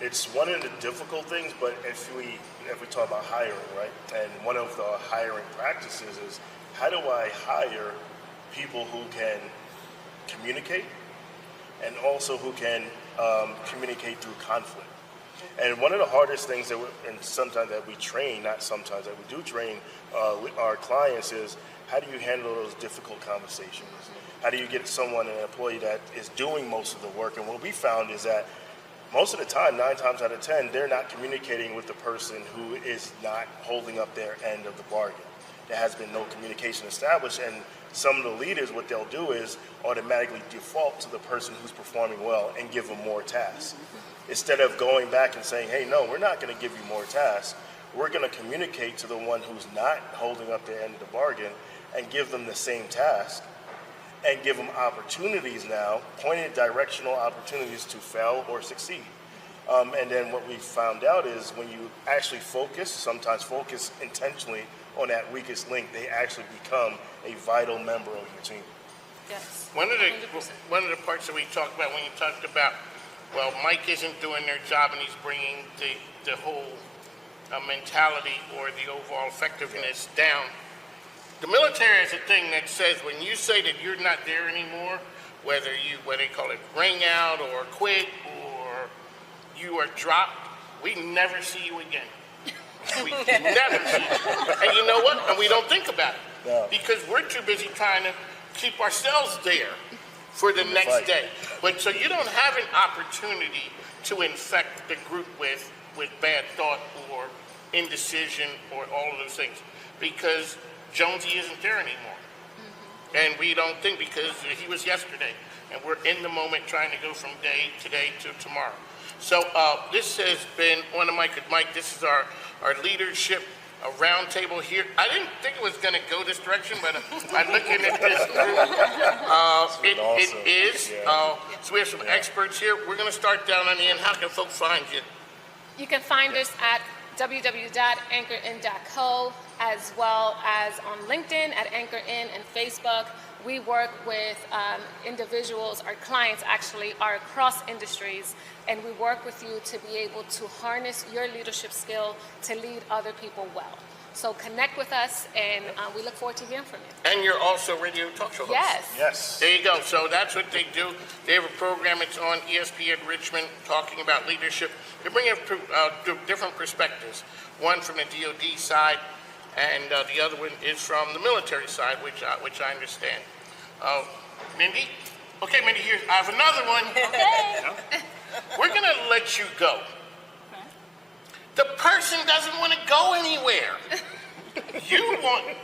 it's one of the difficult things. But if we talk about hiring, right, and one of the hiring practices is how do I hire people who can communicate and also who can communicate through conflict. And one of the hardest things that we train, not sometimes, that we do train our clients is how do you handle those difficult conversations? How do you get someone, an employee that is doing most of the work? And what we found is that most of the time, 9 times out of 10, they're not communicating with the person who is not holding up their end of the bargain. There has been no communication established, and some of the leaders, what they'll do is automatically default to the person who's performing well and give them more tasks. Instead of going back and saying, hey, no, we're not going to give you more tasks. We're going to communicate to the one who's not holding up their end of the bargain and give them the same task and give them opportunities now, pointed directional opportunities to fail or succeed. And then what we found out is when you actually sometimes focus intentionally on that weakest link, they actually become a vital member of your team. Yes. One of the parts that we talked about when you talked about, well, Mike isn't doing their job and he's bringing the whole mentality or the overall effectiveness down. The military is a thing that says when you say that you're not there anymore, whether they call it ring out or quit or you are dropped, we never see you again. We never see you. And you know what? And we don't think about it because we're too busy trying to keep ourselves there for the next day. But so you don't have an opportunity to infect the group with bad thought or indecision or all of those things because Jonesy isn't there anymore. And we don't think because he was yesterday and we're in the moment trying to go from today to tomorrow. So this has been on the mic with Mike. This is our leadership roundtable here. I didn't think it was going to go this direction, but I'm looking at this group. It is. So we have some experts here. We're going to start down on the end. How can folks find you? You can find us at www.anchorin.co, as well as on LinkedIn at AnchorIn and Facebook. We work with individuals, our clients actually are across industries, and we work with you to be able to harness your leadership skill to lead other people well. So connect with us, and we look forward to hearing from you. And you're also radio talk show host. Yes. There you go. So that's what they do. They have a program. It's on ESPN Richmond talking about leadership. They bring up different perspectives. One from the DoD side, and the other one is from the military side, which I understand. Mindy? Okay, Mindy, here, I have another one. Okay. We're going to let you go. The person doesn't want to go anywhere. You want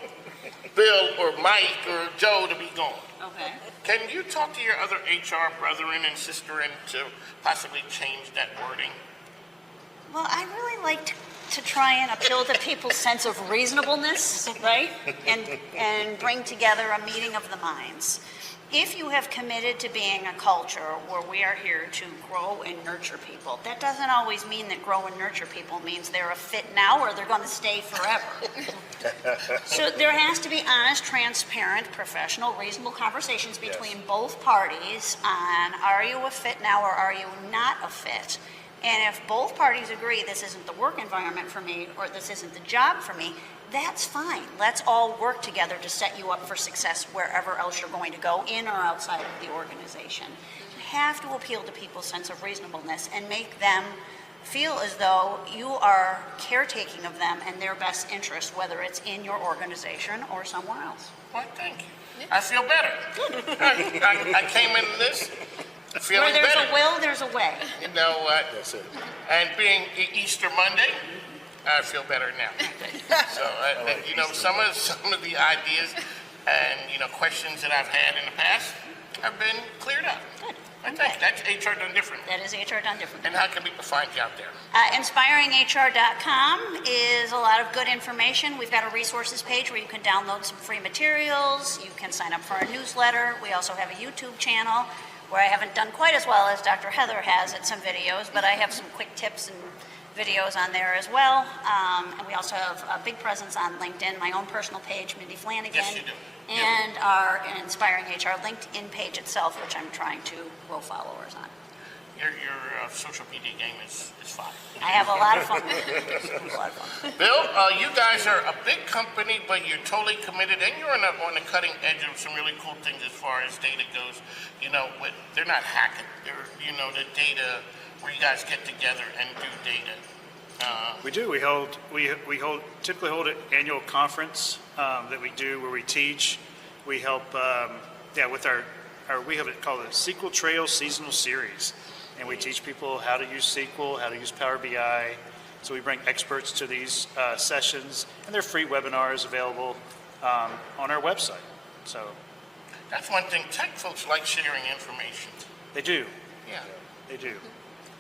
Bill or Mike or Joe to be gone. Okay. Can you talk to your other HR brethren and sisterin to possibly change that wording? Well, I really like to try and appeal to people's sense of reasonableness, right? And bring together a meeting of the minds. If you have committed to being a culture where we are here to grow and nurture people, that doesn't always mean that grow and nurture people means they're a fit now or they're going to stay forever. So there has to be honest, transparent, professional, reasonable conversations between both parties on are you a fit now or are you not a fit? And if both parties agree this isn't the work environment for me or this isn't the job for me, that's fine. Let's all work together to set you up for success wherever else you're going to go, in or outside of the organization. You have to appeal to people's sense of reasonableness and make them feel as though you are caretaking of them and their best interest, whether it's in your organization or somewhere else. Well, thank you. I feel better. I came into this feeling Where there's better. a will, there's a way. You know what? That's it. And being Easter Monday, I feel better now. So, you know, some of the ideas and, you know, questions that I've had in the past have been cleared up. Good. I think that's HR done different. That is HR done different. And how can people find you out there? InspiringHR.com is a lot of good information. We've got a resources page where you can download some free materials. You can sign up for our newsletter. We also have a YouTube channel where I haven't done quite as well as Dr. Heather has at some videos, but I have some quick tips and videos on there as well. And we also have a big presence on LinkedIn, my own personal page, Mindy Flanigan. Yes, you do. And our Inspiring HR LinkedIn page itself, which I'm trying to grow followers on. Your social media game is fine. I have a lot of fun with it. A lot of fun. Bill, you guys are a big company, but you're totally committed, and you're on the cutting edge of some really cool things as far as data goes. You know, they're not hacking. They're, you know, the data where you guys get together and do data. We do. We typically hold an annual conference that we do where we teach. We help, with our we have it called the SQL Trail Seasonal Series, and we teach people how to use SQL, how to use Power BI. So we bring experts to these sessions, and they're free webinars available on our website. So that's one thing. Tech folks like sharing information. They do. Yeah, they do.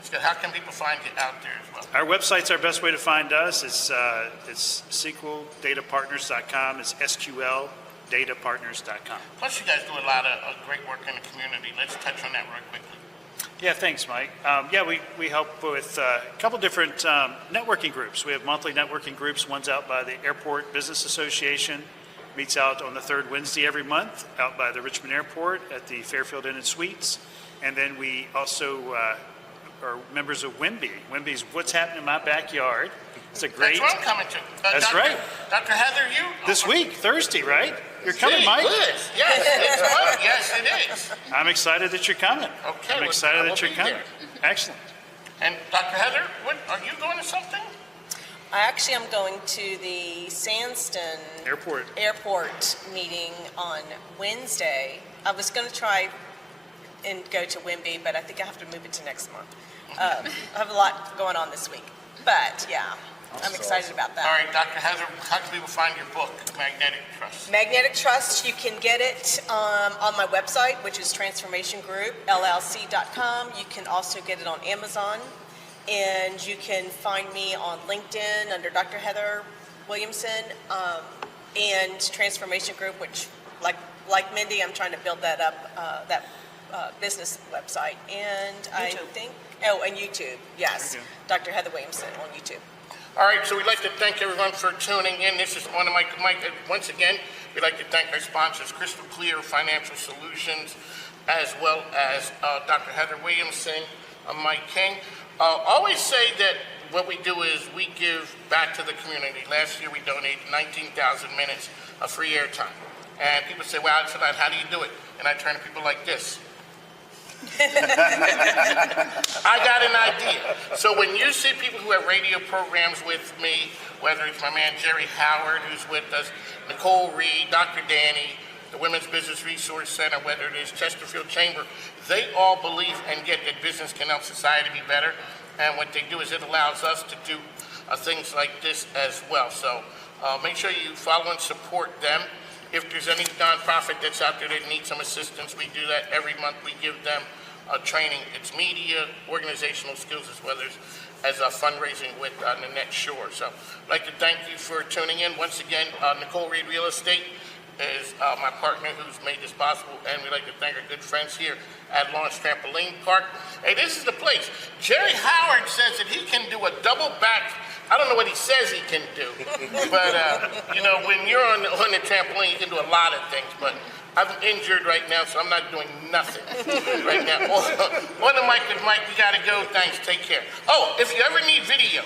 So how can people find you out there as well? Our website's our best way to find us. It's SQLDataPartners.com. It's SQLDataPartners.com. Plus, you guys do a lot of great work in the community. Let's touch on that real quickly. Yeah, thanks, Mike. We help with a couple different networking groups. We have monthly networking groups. One's out by the Airport Business Association, meets out on the third Wednesday every month out by the Richmond Airport at the Fairfield Inn and Suites. And then we also are members of WIMBY. WIMBY's What's Happening in My Backyard. It's a great... That's what I'm coming to. That's right. Dr. Heather, you... This week, Thursday, right? You're coming, Mike? Good. Yes, it's fun. Yes, it is. I'm excited that you're coming. Okay. I'm excited that you're coming. Excellent. And Dr. Heather, are you going to something? I actually am going to the Sandston Airport meeting on Wednesday. I was going to try and go to WIMBY, but I think I have to move it to next month. I have a lot going on this week, but yeah, I'm excited about that. All right, Dr. Heather, how can people find your book, Magnetic Trust? Magnetic Trust, you can get it on my website, which is transformationgroupllc.com. You can also get it on Amazon, and you can find me on LinkedIn under Dr. Heather Williamson, and Transformation Group, which, like Mindy, I'm trying to build that up, business website, and YouTube. And YouTube, yes, Dr. Heather Williamson on YouTube. All right, so we'd like to thank everyone for tuning in. This is On the Mic. Once again, we'd like to thank our sponsors, Crystal Clear Financial Solutions, as well as Dr. Heather Williamson, Mike King. Always say that what we do is we give back to the community. Last year we donated 19,000 minutes of free airtime. And people say, wow, that's a lot. How do you do it? And I turn to people like this. I got an idea. So when you see people who have radio programs with me, whether it's my man Jerry Howard, who's with us, Nicole Reed, Dr. Danny, the Women's Business Resource Center, whether it is Chesterfield Chamber, they all believe and get that business can help society be better. And what they do is it allows us to do things like this as well. So make sure you follow and support them. If there's any nonprofit that's out there that needs some assistance, we do that every month. We give them training. It's media, organizational skills, as well as fundraising with Nanette Shore. So I'd like to thank you for tuning in. Once again, Nicole Reed Real Estate is my partner who's made this possible, and we'd like to thank our good friends here at Lawrence Trampoline Park. Hey, this is the place. Jerry Howard says that he can do a double back. I don't know what he says he can do, but you know, when you're on the trampoline, you can do a lot of things, but I'm injured right now, so I'm not doing nothing right now. On the mic with Mike, we gotta go. Thanks, take care. Oh, if you ever need video,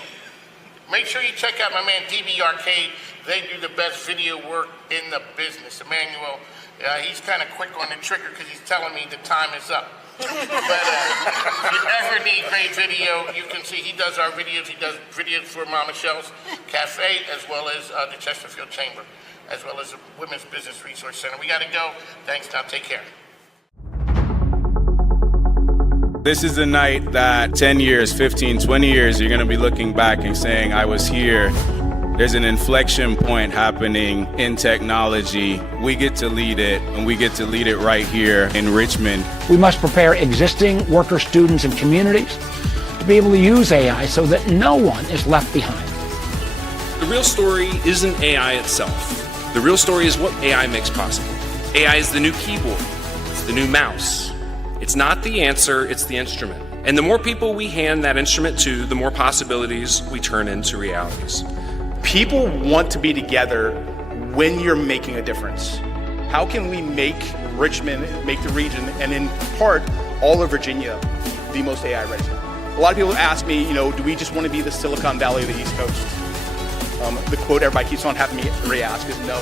make sure you check out my man DB Arcade. They do the best video work in the business. Emmanuel, he's kind of quick on the trigger because he's telling me the time is up. But if you ever need great video, you can see he does our videos. He does videos for Mama Michelle's Cafe, as well as the Chesterfield Chamber, as well as the Women's Business Resource Center. We gotta go. Thanks, now take care. This is the night that 10 years, 15, 20 years, you're gonna be looking back and saying, I was here. There's an inflection point happening in technology. We get to lead it, and we get to lead it right here in Richmond. We must prepare existing workers, students, and communities to be able to use AI so that no one is left behind. The real story isn't AI itself. The real story is what AI makes possible. AI is the new keyboard. It's the new mouse. It's not the answer, it's the instrument. And the more people we hand that instrument to, the more possibilities we turn into realities. People want to be together when you're making a difference. How can we make Richmond, make the region, and in part, all of Virginia, the most AI ready? A lot of people ask me, you know, do we just want to be the Silicon Valley of the East Coast? The quote everybody keeps on having me re-ask is no.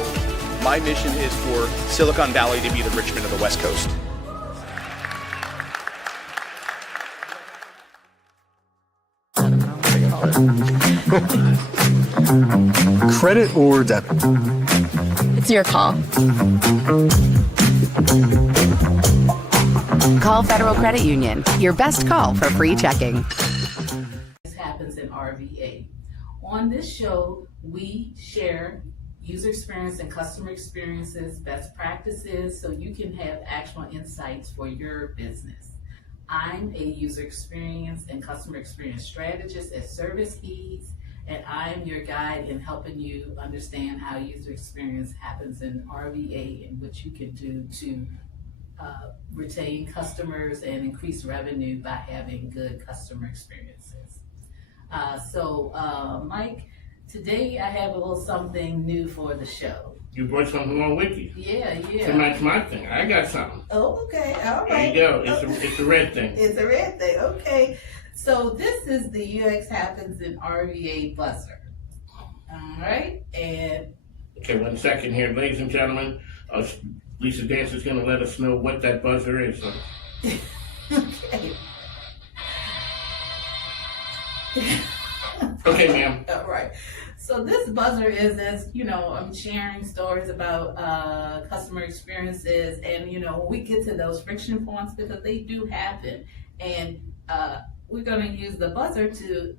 My mission is for Silicon Valley to be the Richmond of the West Coast. Credit or debit? It's your call. Call Federal Credit Union, your best call for free checking. This happens in RVA. On this show, we share user experience and customer experiences, best practices, so you can have actual insights for your business. I'm a user experience and customer experience strategist at Service Keys, and I'm your guide in helping you understand how user experience happens in RVA and what you can do to retain customers and increase revenue by having good customer experiences. Mike, today I have a little something new for the show. You brought something along with you. Yeah. So that's my thing. I got something. Oh, okay. All right. There you go. It's a red thing. It's a red thing. Okay. So this is the UX Happens in RVA buzzer. All right. And okay, 1 second here, ladies and gentlemen. Lisa Dance is going to let us know what that buzzer is. okay. Okay, ma'am. All right. So this buzzer is, as you know, I'm sharing stories about customer experiences, and you know, when we get to those friction points, because they do happen, and we're going to use the buzzer to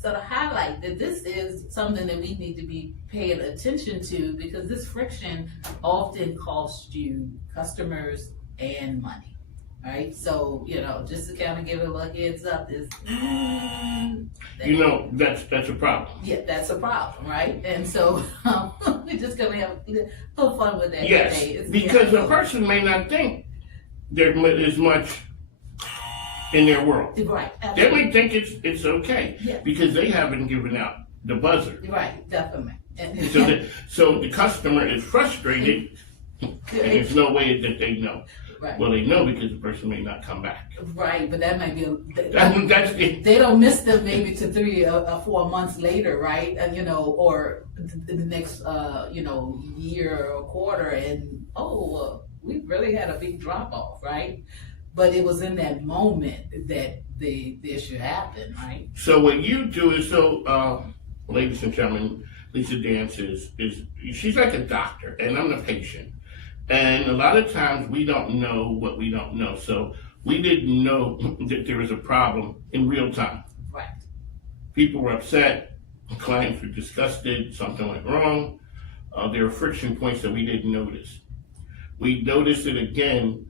sort of highlight that this is something that we need to be paying attention to, because this friction often costs you customers and money. Right, so you know, just to kind of give it a little heads up, is you know, that's a problem. Yeah, that's a problem, right? And so we're just gonna have a little fun with that yes, today. Because a person may not think there is much in their world. Right. They may think it's okay because they haven't given out the buzzer. Right, definitely. So the customer is frustrated, and there's no way that they know. Right. Well, they know because the person may not come back. Right, but that might be that's it. They don't miss them maybe to 3 or 4 months later, right? You know, or the next year or quarter, and we really had a big drop off, right? But it was in that moment that the issue happened, right? So what you do is, ladies and gentlemen, Lisa Dance is she's like a doctor, and I'm the patient. And a lot of times we don't know what we don't know. So we didn't know that there was a problem in real time. Right. People were upset, clients were disgusted, something went wrong. There were friction points that we didn't notice. We noticed it again.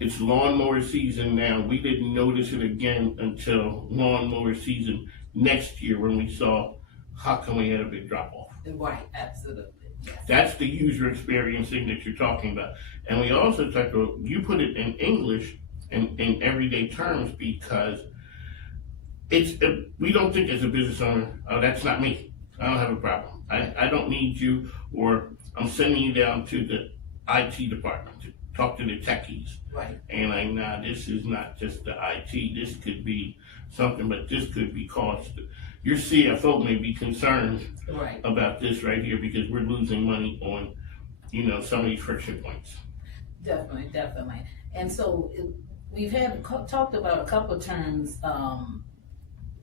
It's lawnmower season now. We didn't notice it again until lawnmower season next year when we saw how come we had a big drop off. Right, absolutely. That's the user experience thing that you're talking about. And we also talked about, you put it in English and in everyday terms because we don't think as a business owner, oh, that's not me. I don't have a problem. I don't need you, or I'm sending you down to the IT department to talk to the techies. Right. And nah, this is not just the IT. This could be something, but this could be cost. Your CFO may be concerned about this right here because we're losing money on, some of these friction points. Definitely. And so we've talked about a couple of terms,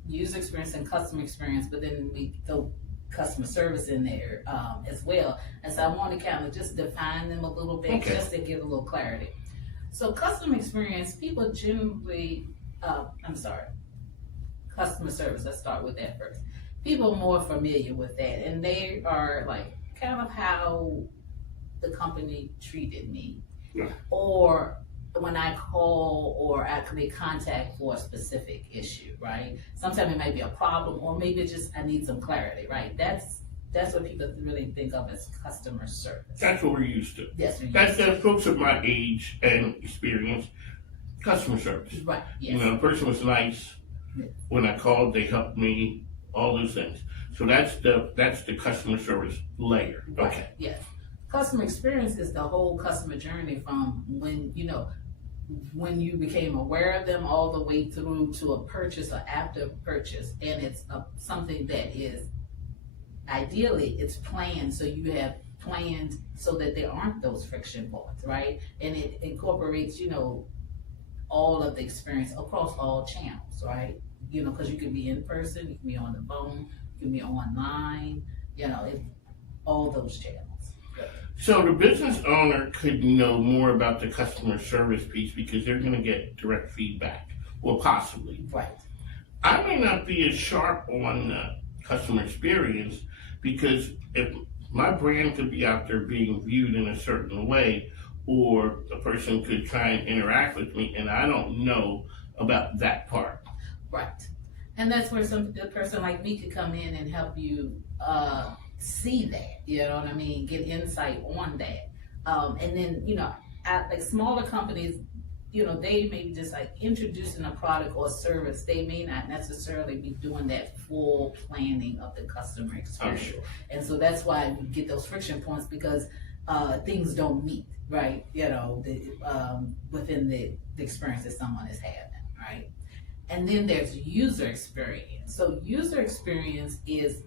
user experience and customer experience, but then we throw customer service in there as well. And so I want to kind of just define them a little bit, just to give a little clarity. So customer experience, people generally, customer service, let's start with that first. People are more familiar with that, and they are like kind of how the company treated me, or when I call or I can make contact for a specific issue, right? Sometimes it might be a problem, or maybe just I need some clarity, right? That's what people really think of as customer service. That's what we're used to. Yes, That's folks of my age and experience, customer service. Right, yes. The person was nice. When I called, they helped me, all those things. So that's the customer service layer. Right. Okay. Yes. Customer experience is the whole customer journey from when you became aware of them all the way through to a purchase or after purchase. And it's something that is, ideally, it's planned, so you have planned so that there aren't those friction points, right? And it incorporates, all of the experience across all channels, right? Because you can be in person, you can be on the phone, you can be online, all those channels. So the business owner could know more about the customer service piece because they're going to get direct feedback, well, possibly. Right. I may not be as sharp on the customer experience because if my brand could be out there being viewed in a certain way, or a person could try and interact with me and I don't know about that part. Right. And that's where a person like me could come in and help you see that, you know what I mean, get insight on that. And then, like smaller companies, they may be just like introducing a product or service. They may not necessarily be doing that full planning of the customer experience. Oh, sure. And so that's why we get those friction points because things don't meet, right? Within the experience that someone is having, right? And then there's user experience. So user experience is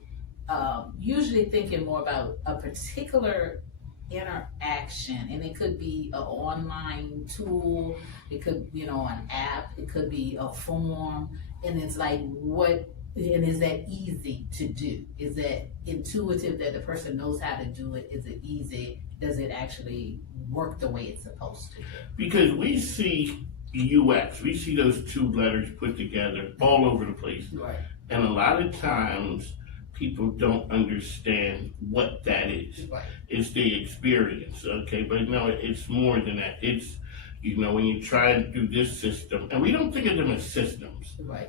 usually thinking more about a particular interaction, and it could be an online tool, it could be an app, it could be a form, and it's like and is that easy to do? Is that intuitive that the person knows how to do it? Is it easy? Does it actually work the way it's supposed to? Because we see UX, we see those two letters put together all over the place. Right. And a lot of times people don't understand what that is. Right. It's the experience, okay? But no, it's more than that. It's, when you try and do this system, and we don't think of them as systems. Right.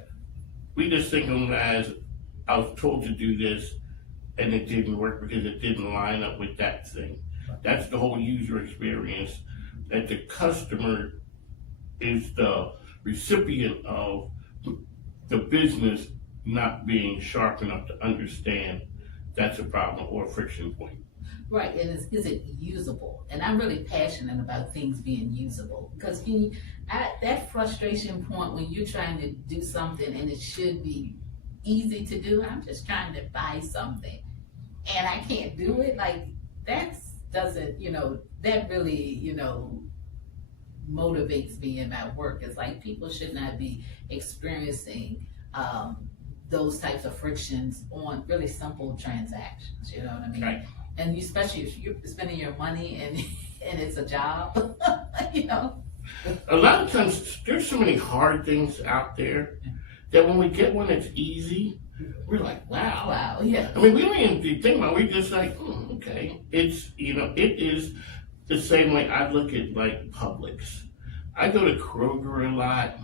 We just think of them as, I was told to do this, and it didn't work because it didn't line up with that thing. That's the whole user experience, that the customer is the recipient of the business not being sharp enough to understand that's a problem or a friction point. Right, and is it usable? And I'm really passionate about things being usable because that frustration point when you're trying to do something and it should be easy to do, I'm just trying to buy something and I can't do it, like that really, motivates me in my work. It's like people should not be experiencing those types of frictions on really simple transactions, you know what I mean? Right. And especially if you're spending your money and it's a job, A lot of times, there's so many hard things out there that when we get one that's easy, we're like, wow. Wow, yeah. I mean, we don't even think about it. We're just like, okay. It's, it is the same way I look at like Publix. I go to Kroger a lot.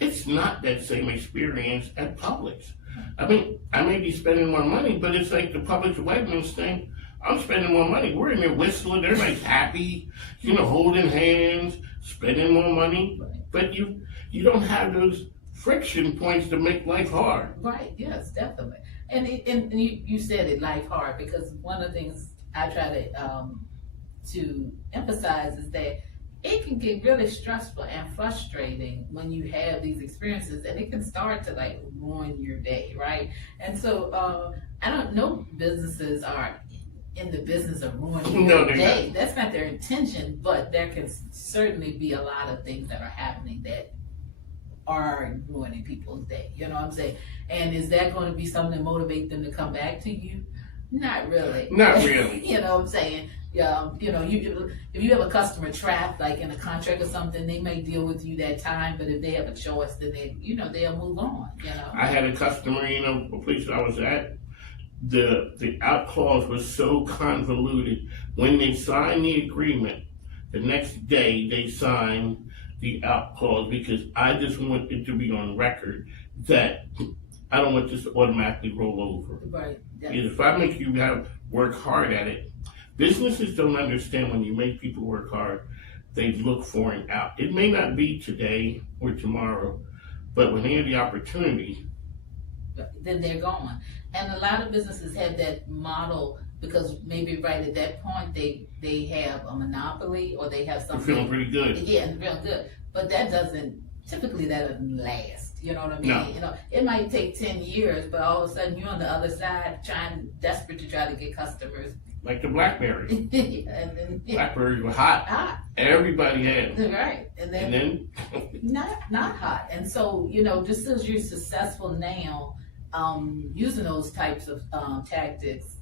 It's not that same experience at Publix. I mean, I may be spending more money, but it's like the Publix Wegmans thing. I'm spending more money. We're in there whistling, everybody's happy, holding hands, spending more money. But you don't have those friction points to make life hard. Right, yes, definitely. And you said it, life hard, because one of the things I try to emphasize is that it can get really stressful and frustrating when you have these experiences, and it can start to like ruin your day, right? And so I don't know, businesses are in the business of ruining your day. That's not their intention, but there can certainly be a lot of things that are happening that are ruining people's day. You know what I'm saying? And is that going to be something to motivate them to come back to you? Not really. Not really. You know what I'm saying? If you have a customer trapped, like in a contract or something, they may deal with you that time. But if they have a choice, then they'll move on. I had a customer, a place that I was at. The out clause was so convoluted. When they signed the agreement, the next day they signed the out clause because I just want it to be on record that I don't want this to automatically roll over. Right. If I make you work hard at it, businesses don't understand when you make people work hard, they look for an out. It may not be today or tomorrow, but when they have the opportunity, then they're gone. And a lot of businesses have that model because maybe right at that point they have a monopoly or they have something. They're feeling pretty good. Yeah, real good. But that doesn't last. You know what I mean? No. It might take 10 years, but all of a sudden you're on the other side desperate to try to get customers. Like the BlackBerry. Yeah. BlackBerries were hot. Everybody had them. Right. And then not hot. And so, just as you're successful now, using those types of tactics,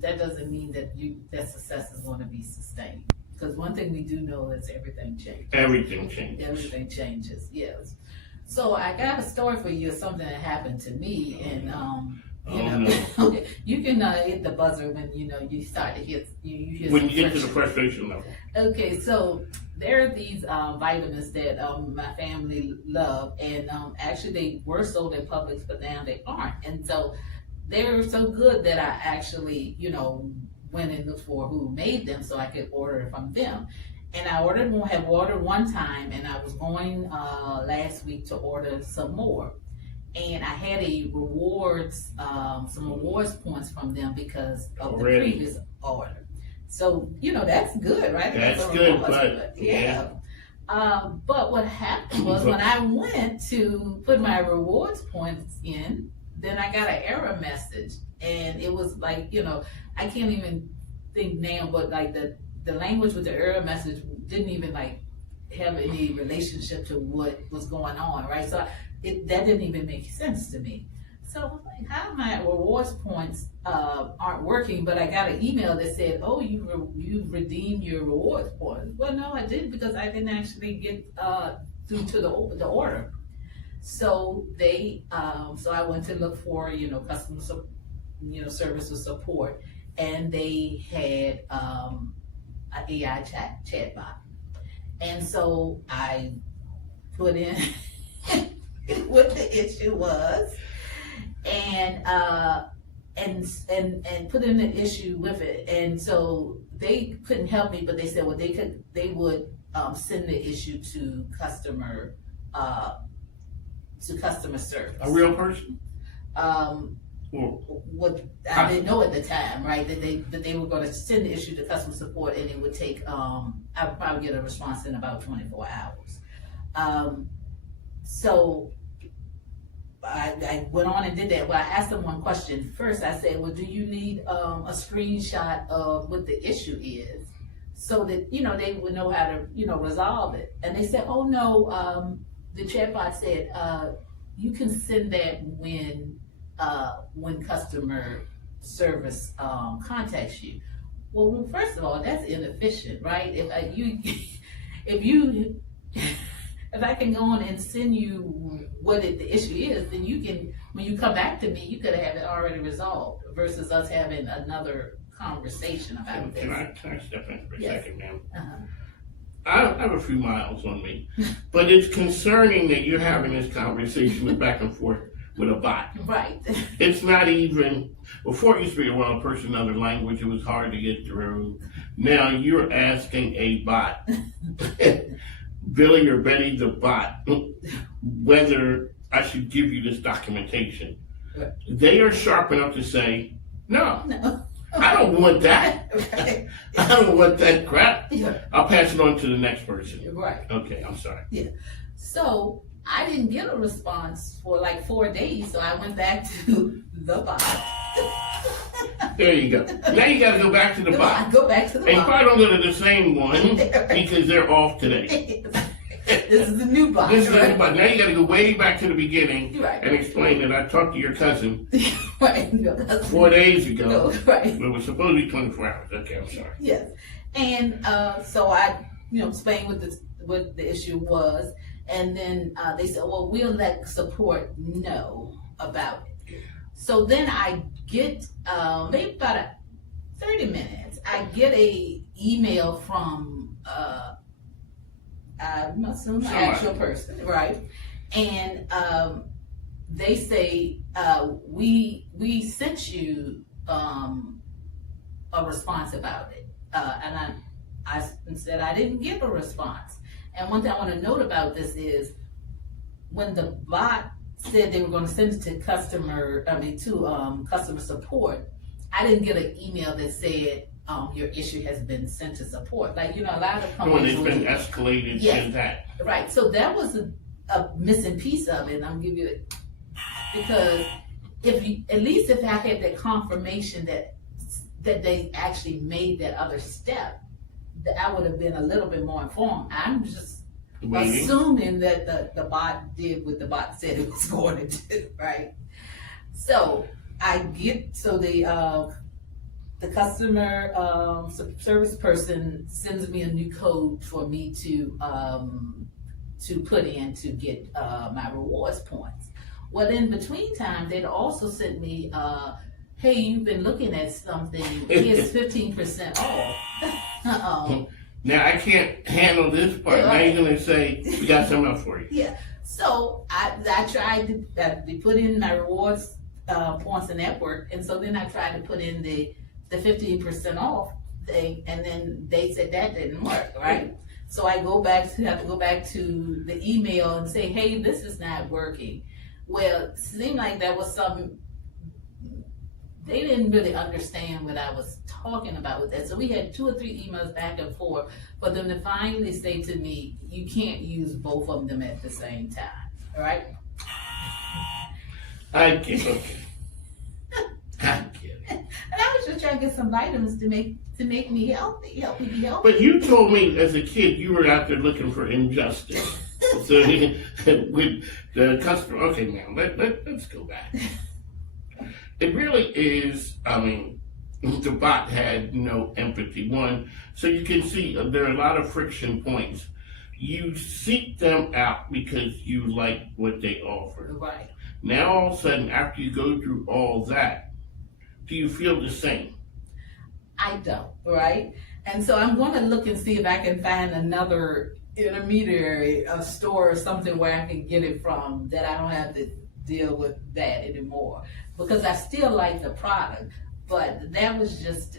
that doesn't mean that success is going to be sustained. Because one thing we do know is everything changes. Everything changes. Everything changes, yes. So I got a story for you of something that happened to me, and you can hit the buzzer when you start to hit. You hear when you get to the frustration level. Okay, so there are these vitamins that my family love, and actually they were sold in Publix, but now they aren't. And so they're so good that I actually, went and looked for who made them so I could order it from them. And I have ordered one time, and I was going last week to order some more. And I had some rewards points from them because of the previous order. So, that's good, right? That's good, but yeah. But what happened was when I went to put my rewards points in, then I got an error message. And it was like, I can't even think now, but like the language with the error message didn't even like have any relationship to what was going on, right? So that didn't even make sense to me. So I was like, how my rewards points aren't working? But I got an email that said, oh, you redeemed your rewards points. Well, no, I didn't, because I didn't actually get through to the order. So so I went to look for, customer service or support, and they had an AI chat bot. And so I put in what the issue was, and put in the issue with it. And so they couldn't help me, but they said, well, they would send the issue to customer service. A real person? What I didn't know at the time, right? That they were going to send the issue to customer support, and it would take. I would probably get a response in about 24 hours. So I went on and did that. Well, I asked them one question first. I said, "Well, do you need a screenshot of what the issue is, so that they would know how to resolve it?" And they said, "Oh no." The chatbot said, "You can send that when customer service contacts you." Well, first of all, that's inefficient, right? If I can go on and send you what the issue is, then you can, when you come back to me, you could have it already resolved versus us having another conversation about this. Can I step in for a second, ma'am? Uh-huh. I have a few miles on me, but it's concerning that you're having this conversation with back and forth with a bot. Right. It's not even, before it used to be a one person, another language, it was hard to get through. Now you're asking a bot, Billy or Betty the bot, whether I should give you this documentation. Right. They are sharp enough to say, no. I don't want that. Right. I don't want that crap. Yeah. I'll pass it on to the next person. Right. Okay, I'm sorry. Yeah. So I didn't get a response for like 4 days, so I went back to the bot. There you go. Now you got to go back to the bot. Go back to the And you bot. probably don't go to the same one because they're off today. This is the new bot. This is the new bot. Now you got to go way back to the beginning Right. and explain that I talked to your cousin Right. 4 days ago. No, right. It was supposed to be 24 hours. Okay, I'm sorry. Yes. And so I, explained what the issue was, and then they said, well, we'll let support know about it. So then I get maybe about 30 minutes. I get a email from I'm assuming an actual person, right? And they say we sent you a response about it, and I said I didn't get a response. And one thing I want to note about this is when the bot said they were going to send it to customer support, I didn't get an email that said your issue has been sent to support. Like, a lot of companies. When it's been escalated to that. Right. So that was a missing piece of it. And I'm giving you it because if I had that confirmation that they actually made that other step, that I would have been a little bit more informed. I'm just assuming that the bot did what the bot said it was going to do, right? So the customer service person sends me a new code for me to put in to get my rewards points. Well, in between time, they'd also sent me, hey, you've been looking at something, here's 15% off. Now I can't handle this part. Now you're gonna say we got something else for you. Yeah. So I tried to put in my rewards points and network, and so then I tried to put in the 15% off thing, and then they said that didn't work, right? So I have to go back to the email and say, hey, this is not working. Well, it seemed like that was they didn't really understand what I was talking about with that. So we had 2 or 3 emails back and forth for them to finally say to me, you can't use both of them at the same time, all right? I get it. And I was just trying to get some vitamins to make me healthy, help me be healthy. But you told me as a kid you were out there looking for injustice. So with the customer, okay, now let's go back. It really is. I mean, the bot had no empathy. One, so you can see there are a lot of friction points. You seek them out because you like what they offer. Right. Now all of a sudden, after you go through all that, do you feel the same? I don't, right? And so I'm going to look and see if I can find another intermediary, a store or something where I can get it from that I don't have to deal with that anymore. Because I still like the product, but that was just,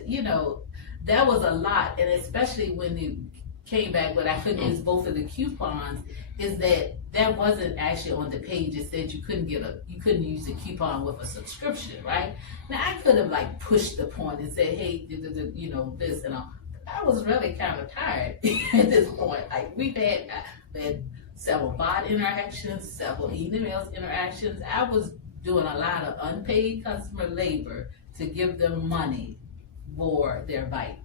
that was a lot. And especially when it came back, but I couldn't use both of the coupons, is that wasn't actually on the page. It said you couldn't use a coupon with a subscription, right? Now I could have pushed the point and said, hey, this and all. I was really kind of tired at this point. We've had several bot interactions, several emails interactions. I was doing a lot of unpaid customer labor to give them money for their bite.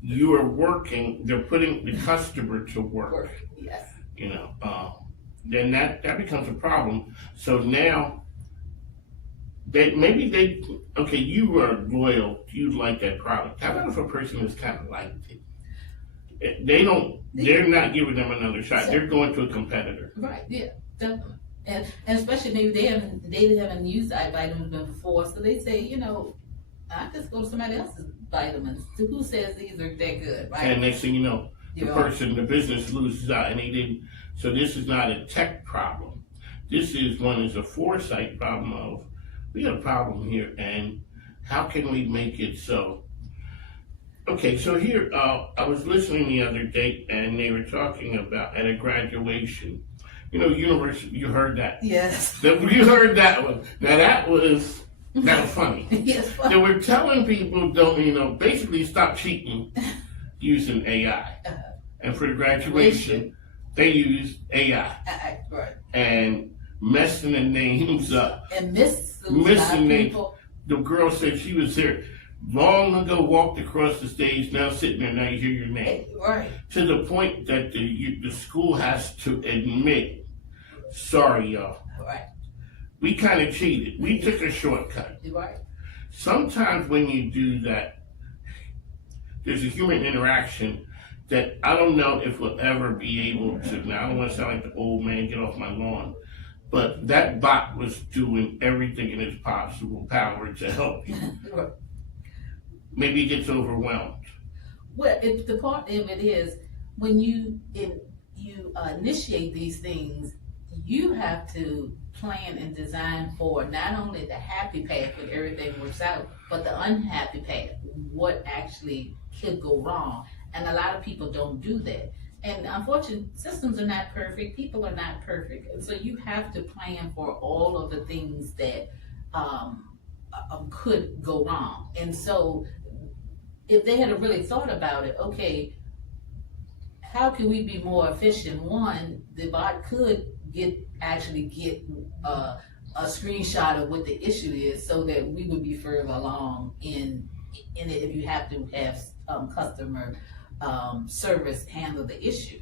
You are working, they're putting the customer to work. Yes. Then that becomes a problem. So now, you were loyal, you like that product. How about if a person has kind of liked it? They're not giving them another shot. They're going to a competitor. Right, yeah, definitely. And especially maybe they haven't used vitamins before, so they say, I just go to somebody else's vitamins. So who says these are that good, right? And next thing you know, the business loses out, and they didn't. So this is not a tech problem. this is a foresight problem of, we got a problem here, and how can we make it so? Okay, so here, I was listening the other day, and they were talking about at a graduation, university, you heard that? Yes. You heard that one. Now that was funny. Yes, funny. They were telling people, basically stop cheating using AI. And for the graduation, they used AI. Right. And messing the names up. And missing names. people. The girl said she was there long ago, walked across the stage, now sitting there, now you hear your name. Right. To the point that the school has to admit, sorry, y'all. Right. We kind of cheated. We took a shortcut. Right. Sometimes when you do that, there's a human interaction that I don't know if we'll ever be able to. Now, I don't want to sound like the old man, get off my lawn. But that bot was doing everything in its possible power to help you. Maybe it gets overwhelmed. Well, the part of it is when you initiate these things, you have to plan and design for not only the happy path when everything works out, but the unhappy path, what actually could go wrong. And a lot of people don't do that. And unfortunately, systems are not perfect, people are not perfect. And so you have to plan for all of the things that could go wrong. And so if they had really thought about it, okay, how can we be more efficient? One, the bot could actually get a screenshot of what the issue is so that we would be further along in it if you have to have customer service handle the issue.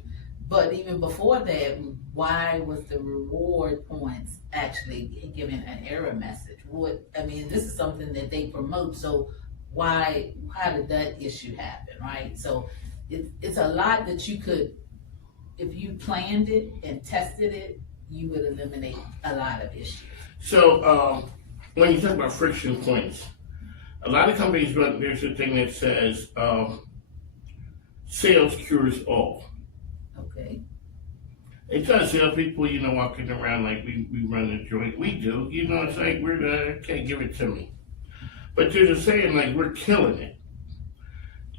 But even before that, why was the reward points actually giving an error message? This is something that they promote, so how did that issue happen, right? So it's a lot that you could, if you planned it and tested it, you would eliminate a lot of issues. So when you talk about friction points, a lot of companies there's a thing that says sales cures all. Okay. It does. People, walking around like we run the joint. We do. It's like okay, give it to me. But there's a saying like we're killing it.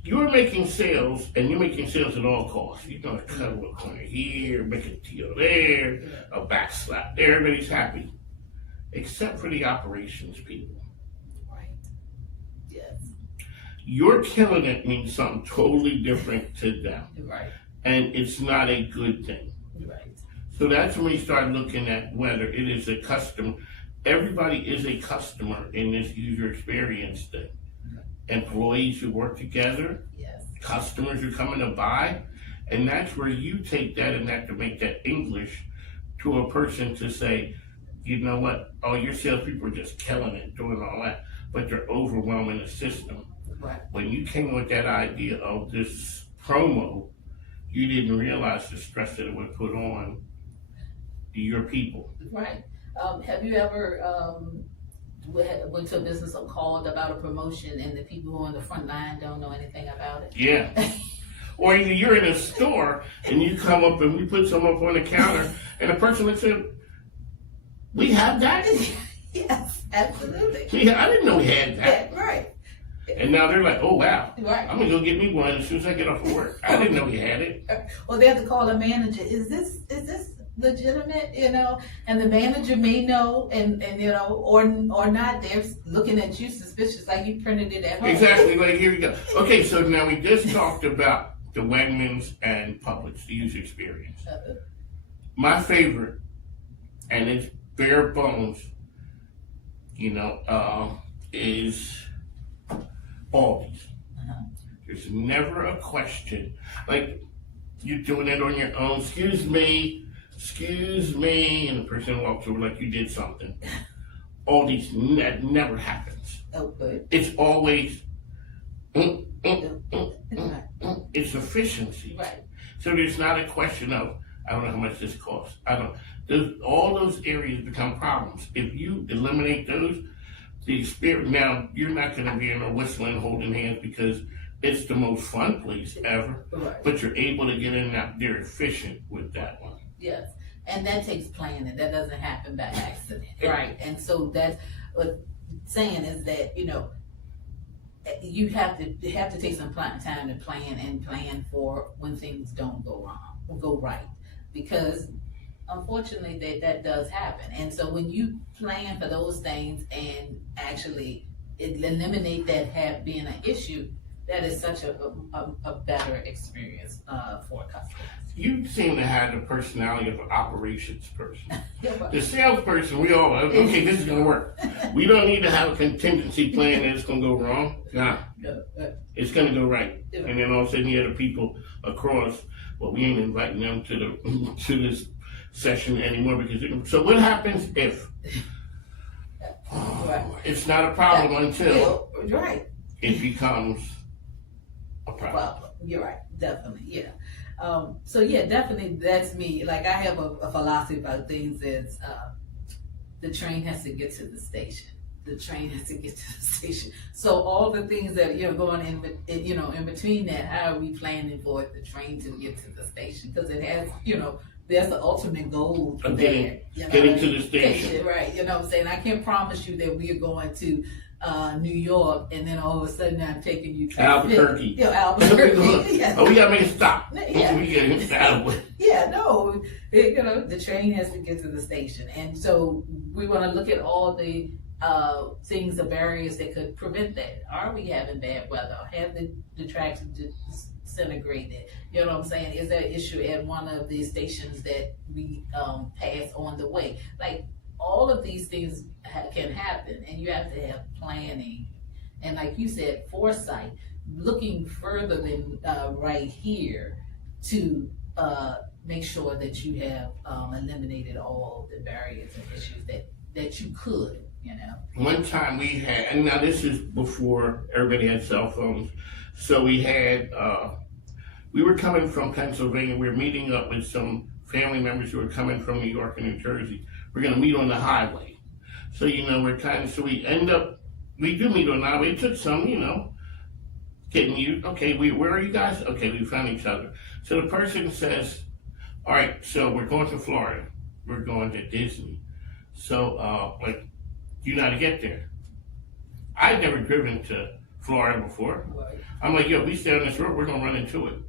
You're making sales, and you're making sales at all costs. You're going to cut a corner here, make a deal there, a backslap there. Everybody's happy, except for the operations people. Right. Yes. You're killing it means something totally different to them. Right. And it's not a good thing. Right. So that's when we start looking at whether it is a customer. Everybody is a customer in this user experience thing. Employees who work together, yes. Customers who come in to buy, and that's where you take that and that to make that English to a person to say, you know what, your salespeople are just killing it, doing all that, but they're overwhelming the system. Right. When you came with that idea of this promo, you didn't realize the stress that it would put on your people. Right. Have you ever went to a business or called about a promotion and the people who are on the front line don't know anything about it? Yeah. Or you're in a store and you come up and we put some up on the counter and the person looks at, we have that? Yes, absolutely. I didn't know we had that. Yeah, right. And now they're like, oh wow, right. I'm gonna go get me one as soon as I get off of work. I didn't know we had it. Well, they have to call a manager. Is this legitimate? And the manager may know, and or not. They're looking at you suspicious, like you printed it at home. Exactly. Like here we go. Okay, so now we just talked about the Wegmans and Publix, the user experience. My favorite, and it's bare bones, is Aldi's. There's never a question. Like, you're doing it on your own. Excuse me. And the person walks over like you did something. Aldi's, that never happens. Okay. It's always, it's efficiency. Right. So there's not a question of, I don't know how much this costs. All those areas become problems. If you eliminate those, the experience, now you're not going to be in a whistling, holding hands because it's the most fun place ever. Right. But you're able to get in and out. They're efficient with that one. Yes. And that takes planning. That doesn't happen by accident, right? And so that's what saying is that, you know, you have to take some time to plan for when things don't go wrong or go right, because unfortunately that does happen. And so when you plan for those things and actually eliminate that being an issue, that is such a better experience for customers. You seem to have the personality of an operations person. The salesperson, we all, okay, this is going to work. We don't need to have a contingency plan that it's going to go wrong. Nah, it's going to go right. And then all of a sudden you have the people across, well, we ain't inviting them to this session anymore because, so what happens if? It's not a problem until it becomes a problem. You're right, definitely, yeah. So yeah, definitely that's me. Like I have a philosophy about things is the train has to get to the station. The train has to get to the station. So all the things that you're going in between that, how are we planning for the train to get to the station? Because it has, there's the ultimate goal for getting to the station. Right, you know what I'm saying? I can't promise you that we are going to New York, and then all of a sudden I'm taking you to Albuquerque. Albuquerque. Yes. Oh, we gotta make a stop. Yeah. We gotta get to Albuquerque. Yeah, no, the train has to get to the station, and so we want to look at all the things, the barriers that could prevent that. Are we having bad weather? Have the tracks disintegrated? You know what I'm saying? Is there an issue at one of the stations that we pass on the way? Like, all of these things can happen, and you have to have planning. And like you said, foresight, looking further than right here to make sure that you have eliminated all the barriers and issues that you could, One time we had, and now this is before everybody had cell phones, so we had, we were coming from Pennsylvania, we were meeting up with some family members who were coming from New York and New Jersey. We're gonna meet on the highway. So, we do meet on the highway. It took some, getting you, okay, where are you guys? Okay, we found each other. So the person says, all right, so we're going to Florida. We're going to Disney. So, do you know how to get there? I'd never driven to Florida before. Right. I'm like, yo, we stay on this road, we're gonna run into it.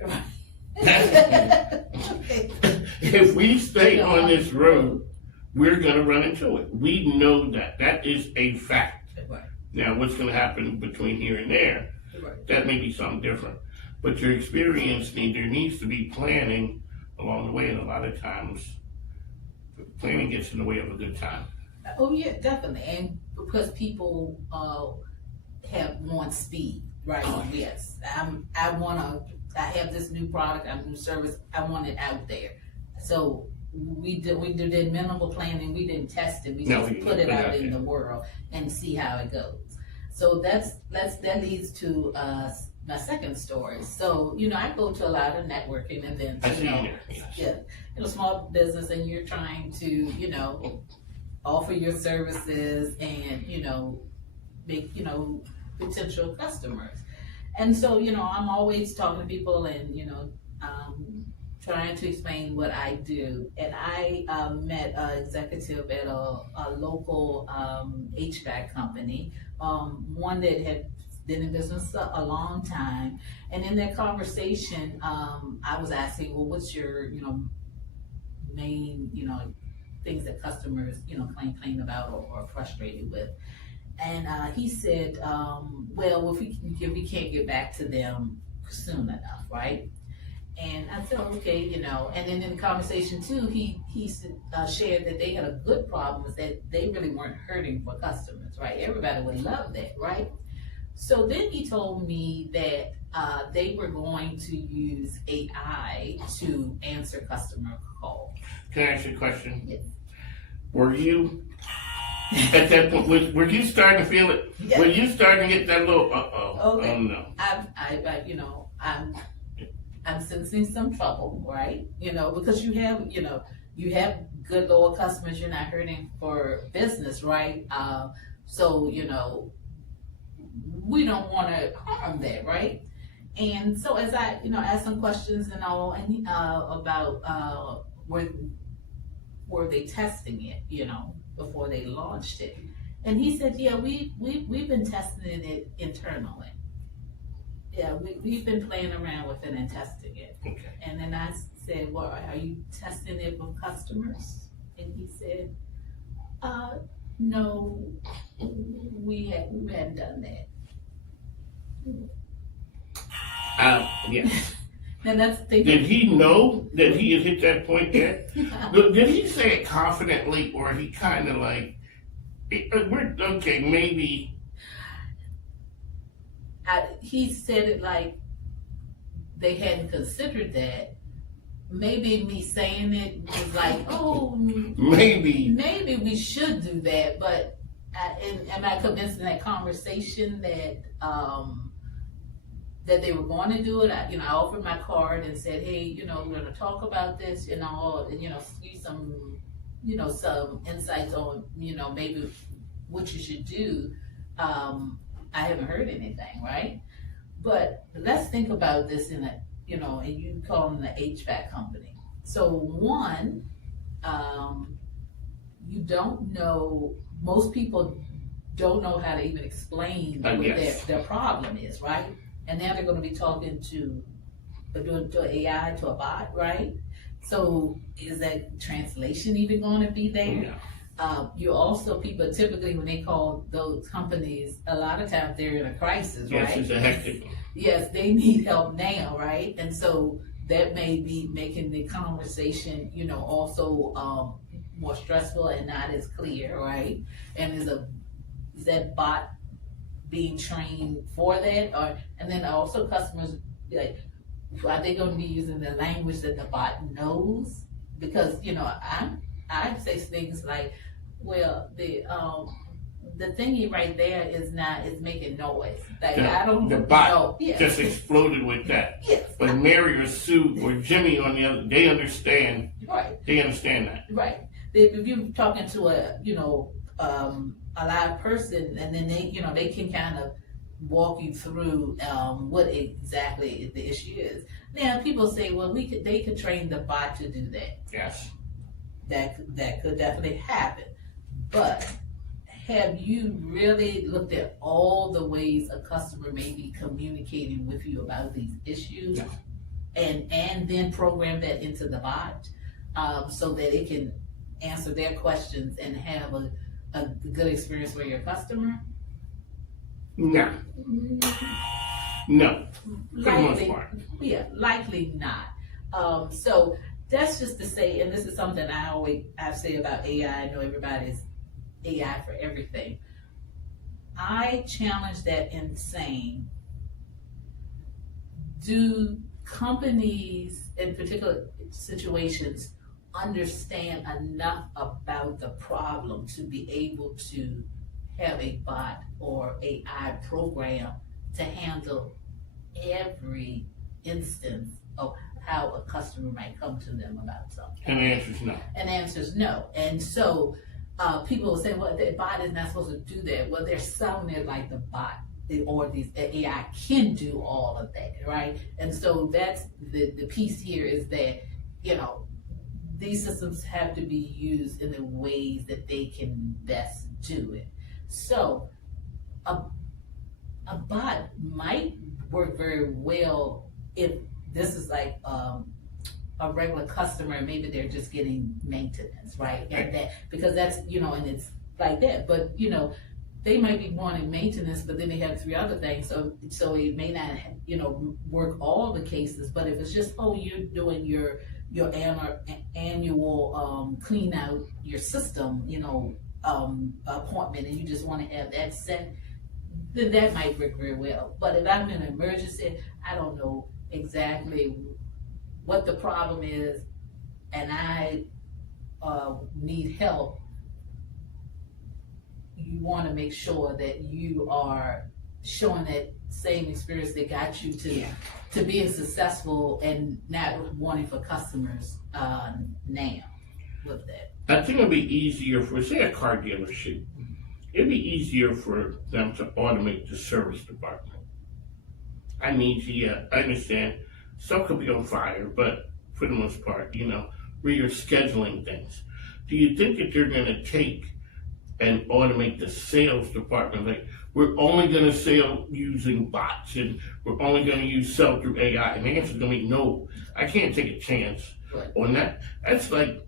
If we stay on this road, we're going to run into it. We know that. That is a fact. Right. Now, what's going to happen between here and there, that may be something different. But your experience, there needs to be planning along the way, and a lot of times, planning gets in the way of a good time. Oh yeah, definitely. And because people want speed, right? Oh, yes. I have this new product, I have a new service, I want it out there. So we did minimal planning. We didn't test it. We just put it out in the world and see how it goes. So that leads to my second story. So I go to a lot of networking events. Small business, and you're trying to offer your services and make potential customers. And so I'm always talking to people and trying to explain what I do. And I met an executive at a local HVAC company, one that had been in business a long time. And in that conversation, I was asking, well, what's your, main, things that customers, complain about or are frustrated with? And he said, well, if we can't get back to them soon enough, right? And I said, okay, and then in the conversation too, he shared that they had a good problem, is that they really weren't hurting for customers, right? Everybody would love that, right? So then he told me that they were going to use AI to answer customer calls. Can I ask you a question? Yes. Were you, at that point, were you starting to feel it? Yes. Were you starting to get that little, okay. Oh no. I'm sensing some trouble, right? Because you have good loyal customers. You're not hurting for business, right? So we don't want to harm that, right? And so as I asked some questions and all, and about were they testing it, before they launched it? And he said, yeah, we've been testing it internally. Yeah, we've been playing around with it and testing it. Okay. And then I said, well, are you testing it with customers? And he said, no, we hadn't done that. Yeah. And that's the Did he know that he had hit that point yet? Did he say it confidently, or he kind of like, okay, maybe? He said it like they hadn't considered that. Maybe me saying it was like, oh, maybe we should do that. But am I convinced in that conversation that that they were going to do it? I offered my card and said, hey, we're going to talk about this, and see some, some insights on, maybe what you should do. I haven't heard anything, right? But let's think about this in a, and you call them the HVAC company. So one, you don't know, most people don't know how to even explain what their problem is, right? And now they're going to be talking to AI, to a bot, right? So is that translation even going to be there? Yeah. You also, people typically when they call those companies, a lot of times they're in a crisis, right? Yes, it's a hectic. Yes, they need help now, right? And so that may be making the conversation, also more stressful and not as clear, right? And is that bot being trained for that? And then also customers be like, are they going to be using the language that the bot knows? Because I say things like, well, the thingy right there is making noise. Like I don't know. The bot just exploded with that. Yes. But Mary or Sue or Jimmy on the other, they understand. Right. They understand that. Right. If you're talking to a live person, and then they can kind of walk you through what exactly the issue is. Now people say, well, they could train the bot to do that. Yes. That could definitely happen. But have you really looked at all the ways a customer may be communicating with you about these issues? No. And then program that into the bot so that it can answer their questions and have a good experience for your customer? No. No. For the most part. Yeah, likely not. So that's just to say, and this is something I say about AI. I know everybody's AI for everything. I challenge that in saying, do companies in particular situations understand enough about the problem to be able to have a bot or AI program to handle every instance of how a customer might come to them about something? And the answer is no. And the answer is no. And so people will say, well, the bot is not supposed to do that. Well, they're selling it like the bot or these AI can do all of that, right? And so that's the piece here is that, these systems have to be used in the ways that they can best do it. So a bot might work very well if this is like a regular customer, and maybe they're just getting maintenance, right? And that, because that's, and it's like that. But, they might be wanting maintenance, but then they have 3 other things. So it may not, work all the cases. But if it's just, you're doing your annual clean out your system, appointment, and you just want to have that set, then that might work very well. But if I'm in an emergency, I don't know exactly what the problem is, and I need help. You want to make sure that you are showing that same experience that got you to being successful and not wanting for customers now with that. I think it'd be easier for, say, a car dealership. It'd be easier for them to automate the service department. I understand some could be on fire, but for the most part, where you're scheduling things. do you think that they're going to take and automate the sales department? Like, we're only going to sell using bots and we're only going to sell through AI. And the answer is going to be no. I can't take a chance on that. That's like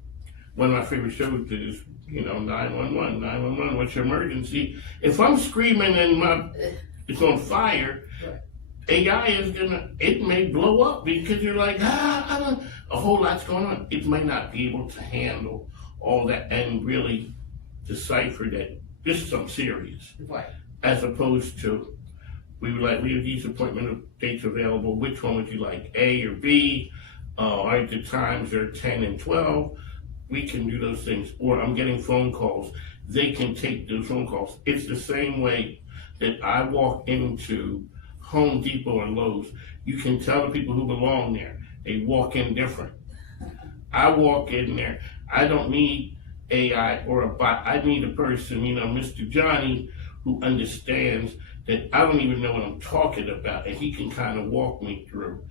one of my favorite shows is, 911, what's your emergency? If I'm screaming and it's on fire, AI is it may blow up because you're like, a whole lot's going on. It might not be able to handle all that and really decipher that this is something serious. Right. As opposed to, we have these appointment dates available. Which one would you like, A or B? Are the times are 10 and 12? We can do those things. Or I'm getting phone calls. They can take those phone calls. It's the same way that I walk into Home Depot or Lowe's. You can tell the people who belong there. They walk in different. I walk in there. I don't need AI or a bot. I need a person, Mr. Johnny, who understands that I don't even know what I'm talking about, and he can kind of walk me through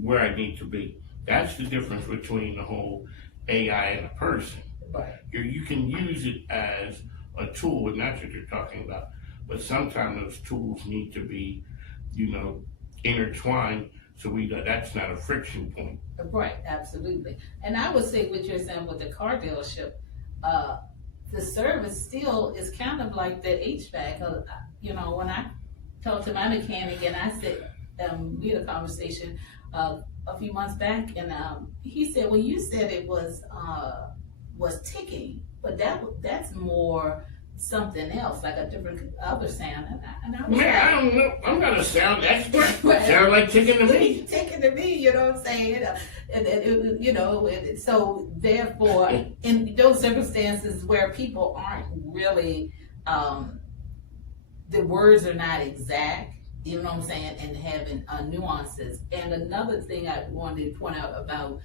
where I need to be. That's the difference between the whole AI and a person. Right. You can use it as a tool, and that's what you're talking about. But sometimes those tools need to be, intertwined, so that's not a friction point. Right, absolutely. And I would say what you're saying with the car dealership, the service still is kind of like the HVAC. When I talked to my mechanic and I said, we had a conversation a few months back, and he said, well, you said it was ticking, but that's more something else, like a different other sound. And I was I don't know. I'm not a sound expert. Sound like ticking to me. Ticking to me, you know what I'm saying? And so therefore, in those circumstances where people aren't really, the words are not exact, you know what I'm saying, and having nuances. And another thing I wanted to point out about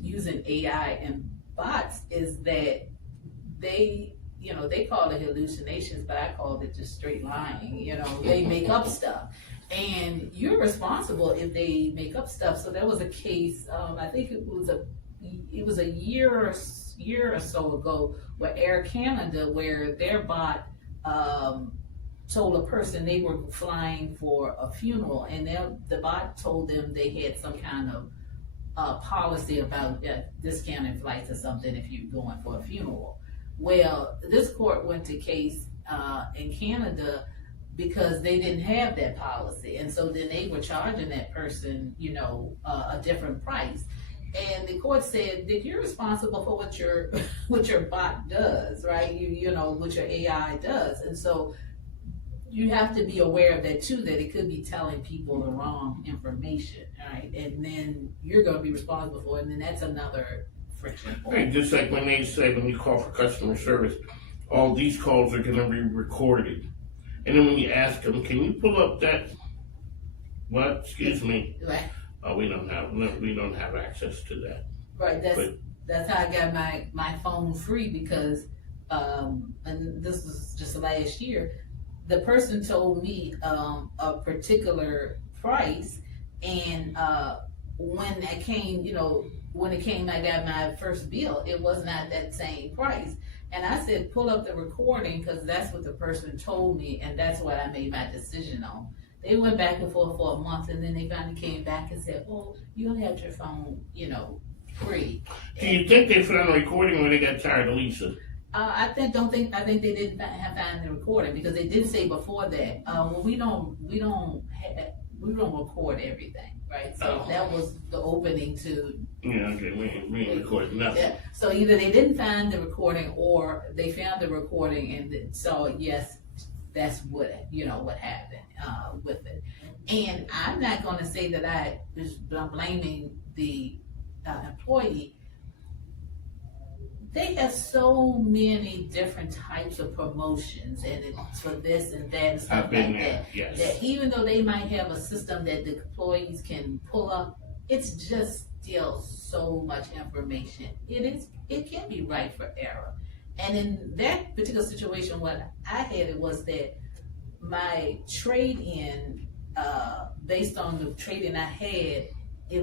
using AI and bots is that they call it hallucinations, but I call it just straight lying. They make up stuff, and you're responsible if they make up stuff. So there was a case, I think it was a year or so ago, where Air Canada, where their bot told a person they were flying for a funeral, and the bot told them they had some kind of policy about discounted flights or something if you're going for a funeral. Well, this court went to case in Canada because they didn't have that policy, and so then they were charging that person, a different price. And the court said that you're responsible for what your bot does, right? What your AI does, and so you have to be aware of that too. That it could be telling people the wrong information, right? And then you're going to be responsible for it, and then that's another friction point. Right, just like when they say when you call for customer service, all these calls are going to be recorded, and then when you ask them, can you pull up that? What? Excuse me. Right. We don't have access to that. Right. That's how I got my phone free because, and this was just last year. The person told me a particular price, and when it came, I got my first bill, it was not that same price. And I said, pull up the recording, because that's what the person told me, and that's what I made my decision on. They went back and forth for a month, and then they finally came back and said, oh, you'll have your phone, free. Do you think they found the recording when they got tired of Lisa? I think they didn't find the recording, because they did say before that, we don't record everything, right? So that was the opening to. Yeah, okay, we ain't recording nothing. Yeah. So either they didn't find the recording, or they found the recording and saw yes, that's what happened with it. And I'm not going to say that I'm blaming the employee. They have so many different types of promotions, and it's for this and that and stuff like that. Yes. That even though they might have a system that the employees can pull up, it's just still so much information. It can be ripe for error. And in that particular situation, what I had was that my trade-in, based on the trade-in I had, they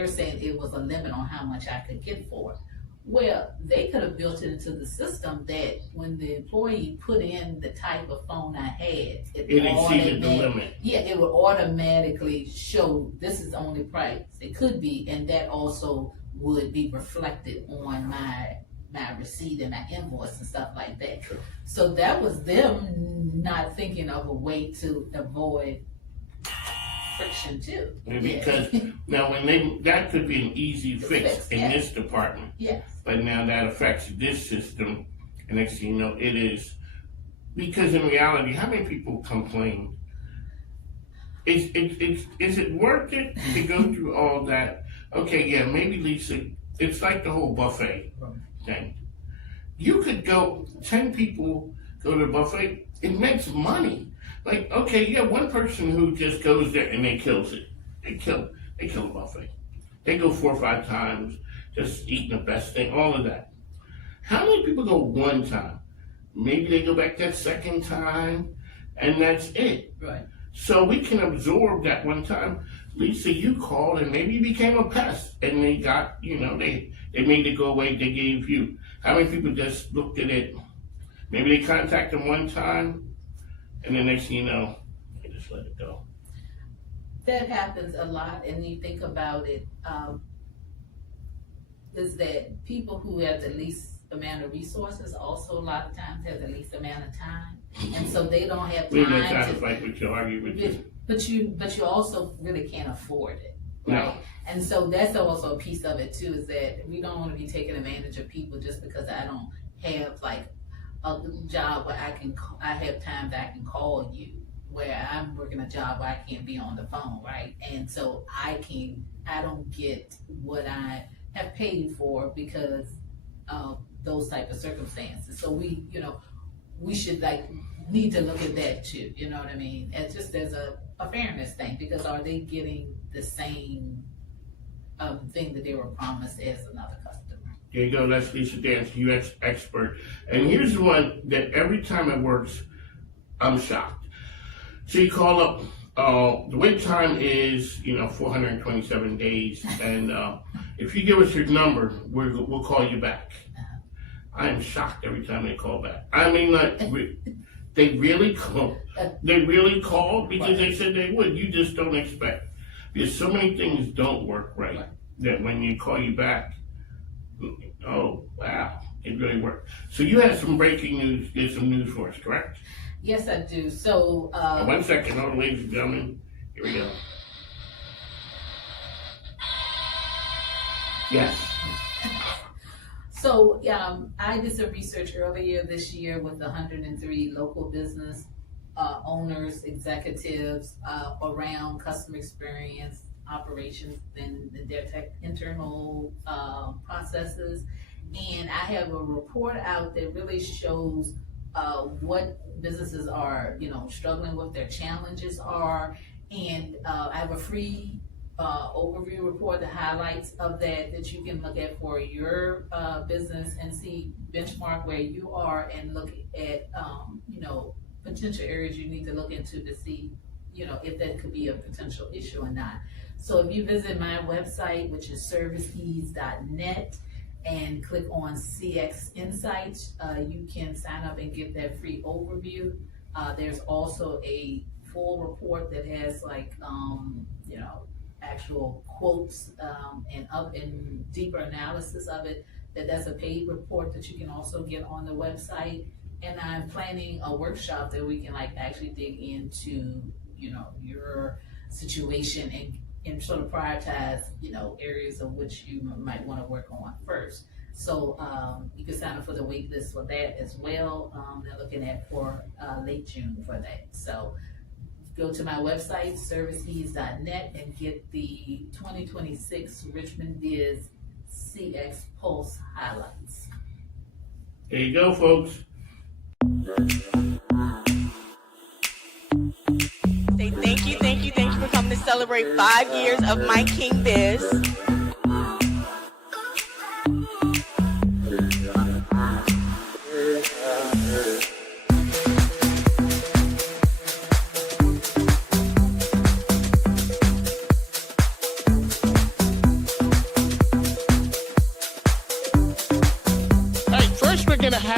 were saying it was a limit on how much I could get for it. Well, they could have built it into the system that when the employee put in the type of phone I had, It exceeded the limit. Yeah, it would automatically show this is the only price it could be, and that also would be reflected on my receipt and my invoice and stuff like that. True. So that was them not thinking of a way to avoid friction too. Because now that could be an easy fix in this department. Yes. But now that affects this system, and next thing you know, it is, because in reality, how many people complain? Is it worth it to go through all that? Okay, yeah, maybe Lisa, it's like the whole buffet thing. You could go, 10 people go to the buffet, it makes money. Like, okay, yeah, one person who just goes there and they kills it. They kill the buffet. They go 4 or 5 times, just eating the best thing, all of that. How many people go one time? Maybe they go back that second time, and that's it. Right. So we can absorb that one time. Lisa, you called and maybe you became a pest, and they got, they made it go away, they gave you. How many people just looked at it? Maybe they contacted them one time, and the next thing you know, they just let it go. That happens a lot, and you think about it, is that people who have the least amount of resources also a lot of times have the least amount of time, and so they don't have We just time have to to fight with you, argue with you. But you also really can't afford it, right? No. And so that's also a piece of it too, is that we don't want to be taking advantage of people just because I don't have like a job where I have time that I can call you, where I'm working a job where I can't be on the phone, right? And so I don't get what I have paid for because of those type of circumstances. So we should need to look at that too, you know what I mean? It's just as a fairness thing, because are they getting the same thing that they were promised as another customer? There you go, that's Lisa Dance, UX expert. And here's the one that every time it works, I'm shocked. So you call up, the wait time is, 427 days. And if you give us your number, we'll call you back. I am shocked every time they call back. I mean, they really call. They really called because they said they would. You just don't expect. Because so many things don't work right that when you call you back, oh, wow, it really worked. So you had some breaking news, did some news for us, correct? Yes, I do. So, 1 second, ladies and gentlemen. Here we go. Yes. So I did some research earlier this year with 103 local business owners, executives around customer experience, operations, and their internal processes. And I have a report out that really shows what businesses are, struggling with, their challenges are. And I have a free overview report, the highlights of that you can look at for your business and see, benchmark where you are and look at, potential areas you need to look into to see, if that could be a potential issue or not. So if you visit my website, which is serviceease.net, and click on CX Insights, you can sign up and get that free overview. There's also a full report that has actual quotes and deeper analysis of it. That's a paid report that you can also get on the website. And I'm planning a workshop that we can actually dig into, your situation and sort of prioritize, areas of which you might want to work on first. So you can sign up for the wait list for that as well. They're looking at for late June for that. So go to my website, serviceease.net, and get the 2026 Richmond Biz CX Pulse highlights. There you go, folks. Say thank you for coming to celebrate 5 years of My King Biz.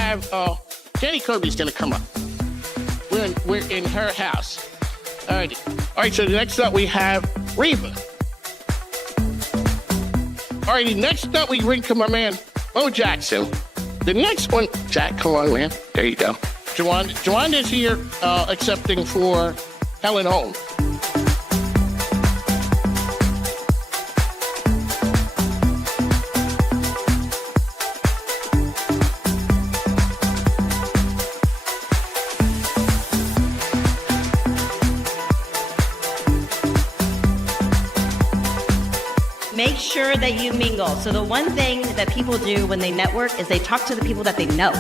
have Jenny Colby's going to come up. We're in her house. All right, so next up we have Reva. All right, next up we bring to my man, Mo Jackson. The next one, Jack, come on, man. There you go. Jawan is here accepting for Helen Holm. Make sure that you mingle. So the one thing that people do when they network is they talk to the people that they know.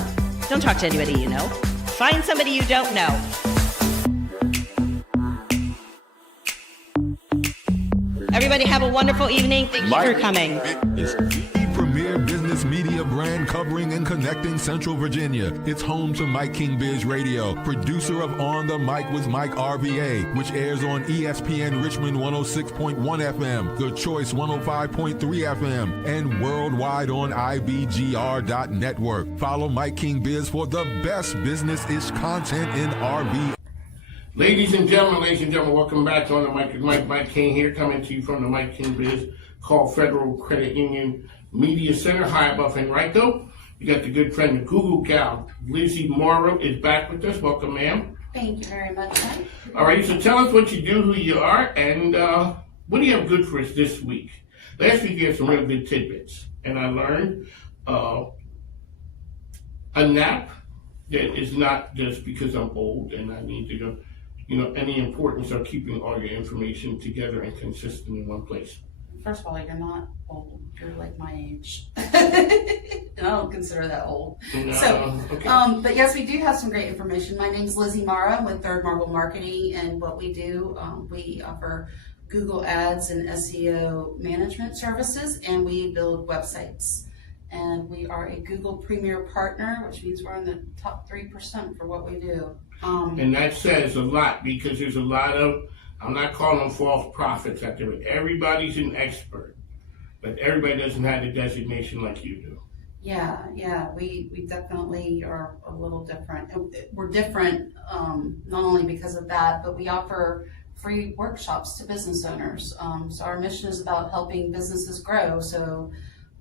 Don't talk to anybody you know. Find somebody you don't know. Everybody have a wonderful evening. Thank you for coming. It's the premier business media brand covering and connecting Central Virginia. It's home to Mike King Biz Radio, producer of On the Mic with Mike RVA, which airs on ESPN Richmond 106.1 FM, The Choice 105.3 FM, and worldwide on IBGR.network. Follow Mike King Biz for the best business-ish content in RV. Ladies and gentlemen, welcome back on the Mike with Mike King here, coming to you from the Mike King Biz called Federal Credit Union Media Center, high above Henrico. You got the good friend, the Google gal, Lizzie Morrow is back with us. Welcome, ma'am. Thank you very much, Mike. All right, so tell us what you do, who you are, and what do you have good for us this week? Last week you had some real good tidbits, and I learned a nap that is not just because I'm old and I need to go, any importance of keeping all your information together and consistent in one place. First of all, you're not old. You're like my age. And I don't consider that old. No, so, okay. But yes, we do have some great information. My name's Lizzie Morrow with Third Marble Marketing, and what we do, we offer Google Ads and SEO management services, and we build websites. And we are a Google Premier Partner, which means we're in the top 3% for what we do. And that says a lot, because there's a lot of, I'm not calling them false prophets out there, but everybody's an expert, but everybody doesn't have the designation like you do. Yeah, we definitely are a little different. We're different not only because of that, but we offer free workshops to business owners. So our mission is about helping businesses grow. So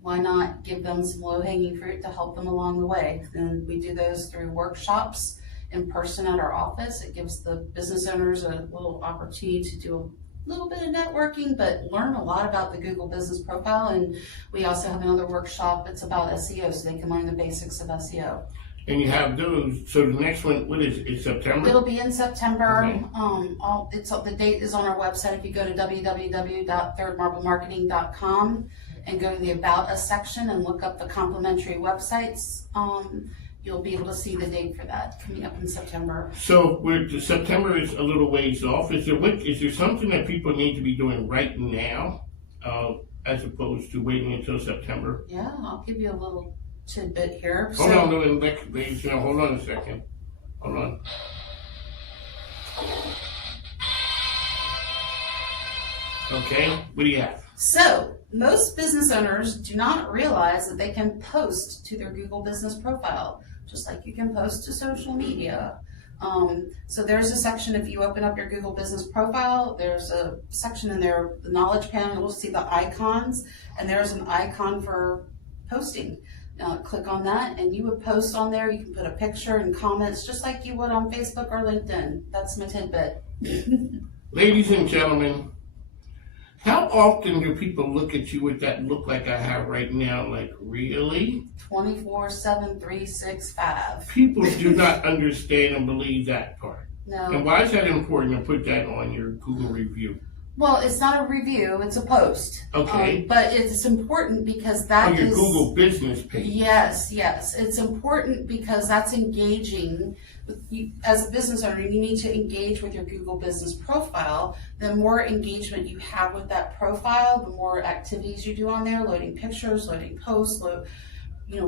why not give them some low-hanging fruit to help them along the way? And we do those through workshops in person at our office. It gives the business owners a little opportunity to do a little bit of networking, but learn a lot about the Google business profile. And we also have another workshop. It's about SEO, so they can learn the basics of SEO. And you have those. So the next one, what is it? It's September? It'll be in September. Okay. The date is on our website. If you go to www.thirdmarblemarketing.com and go to the About Us section and look up the complimentary websites, you'll be able to see the date for that coming up in September. So September is a little ways off. Is there something that people need to be doing right now, as opposed to waiting until September? Yeah, I'll give you a little tidbit here. Hold on a second. Hold on. Okay, what do you have? So, most business owners do not realize that they can post to their Google business profile, just like you can post to social media. So there's a section, if you open up your Google business profile, there's a section in there, the knowledge panel, you'll see the icons, and there's an icon for posting. Now click on that and you would post on there. You can put a picture and comments just like you would on Facebook or LinkedIn. That's my tidbit. Ladies and gentlemen, how often do people look at you with that look like I have right now? Like, really? 24/7, 365. People do not understand and believe that part. No. And why is that important to put that on your Google review? Well, it's not a review, it's a post. Okay. But it's important because that on your is... Google business page. Yes. It's important because that's engaging. With you, as a business owner, you need to engage with your Google business profile. The more engagement you have with that profile, the more activities you do on there, loading pictures, loading posts,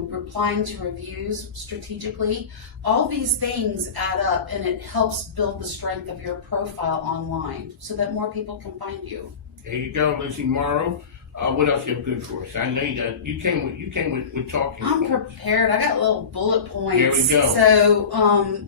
replying to reviews strategically. All these things add up and it helps build the strength of your profile online so that more people can find you. There you go, Lizzie Morrow. What else you have good for us? I know you came with talking. I'm prepared. I got little bullet points. Here we go. So,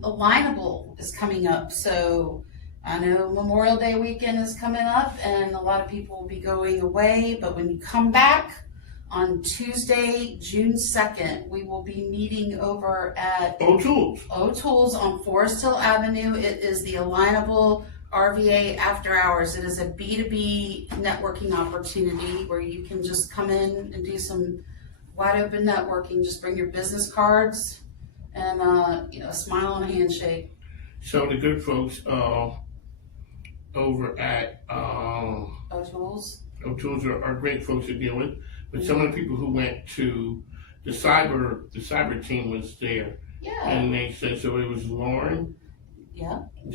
Alignable is coming up. So, I know Memorial Day weekend is coming up, and a lot of people will be going away. But when you come back on Tuesday, June 2nd, we will be meeting over at O'Toole's on Forest Hill Avenue. It is the Alignable RVA After Hours. It is a B2B networking opportunity where you can just come in and do some wide open networking. Just bring your business cards and a smile and a handshake. So the good folks over at O'Toole's are great folks to deal with. But some of the people who went to the cyber team was there. Yeah. And they said, so it was Lauren. Yeah. And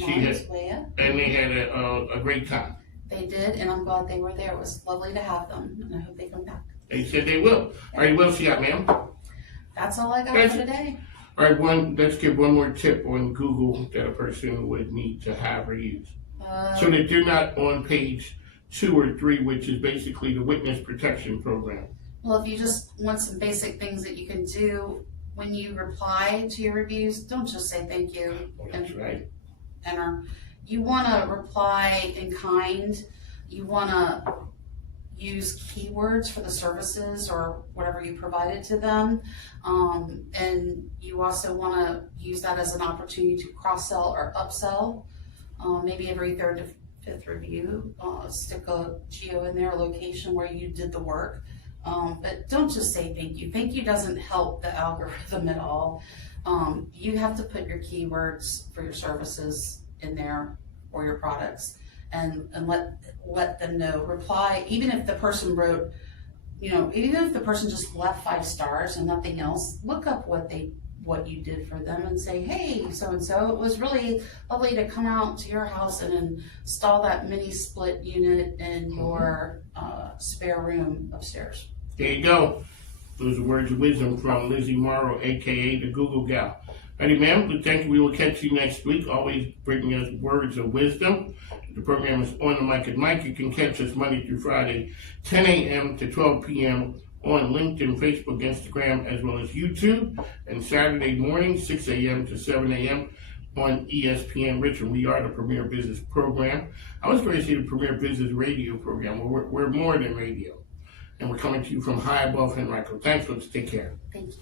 they had a great time. They did, and I'm glad they were there. It was lovely to have them, and I hope they come back. They said they will. All right, what else you got, ma'am? That's all I got for today. All right, let's give one more tip on Google that a person would need to have or use. So that they're not on page 2 or 3, which is basically the witness protection program. Well, if you just want some basic things that you can do when you reply to your reviews, don't just say thank you. That's right. Enter. You want to reply in kind. You want to use keywords for the services or whatever you provided to them. And you also want to use that as an opportunity to cross-sell or upsell. Maybe every 3rd to 5th review, stick a geo in there, a location where you did the work. But don't just say thank you. Thank you doesn't help the algorithm at all. You have to put your keywords for your services in there or your products and let them know. Reply, even if the person wrote, even if the person just left 5 stars and nothing else, look up what you did for them and say, hey, so-and-so, it was really lovely to come out to your house and install that mini split unit in your spare room upstairs. There you go. Those are words of wisdom from Lizzie Morrow, a.k.a. the Google Gal. Ready, ma'am? Thank you. We will catch you next week. Always bringing us words of wisdom. The program is On the Mic at Mike. You can catch us Monday through Friday, 10 a.m. to 12 p.m. on LinkedIn, Facebook, Instagram, as well as YouTube. And Saturday morning, 6 a.m. to 7 a.m. on ESPN Richmond. We are the Premier Business Program. I was going to say the Premier Business Radio Program. We're more than radio. And we're coming to you from high above Henrico. Thanks, folks. Take care. Thank you.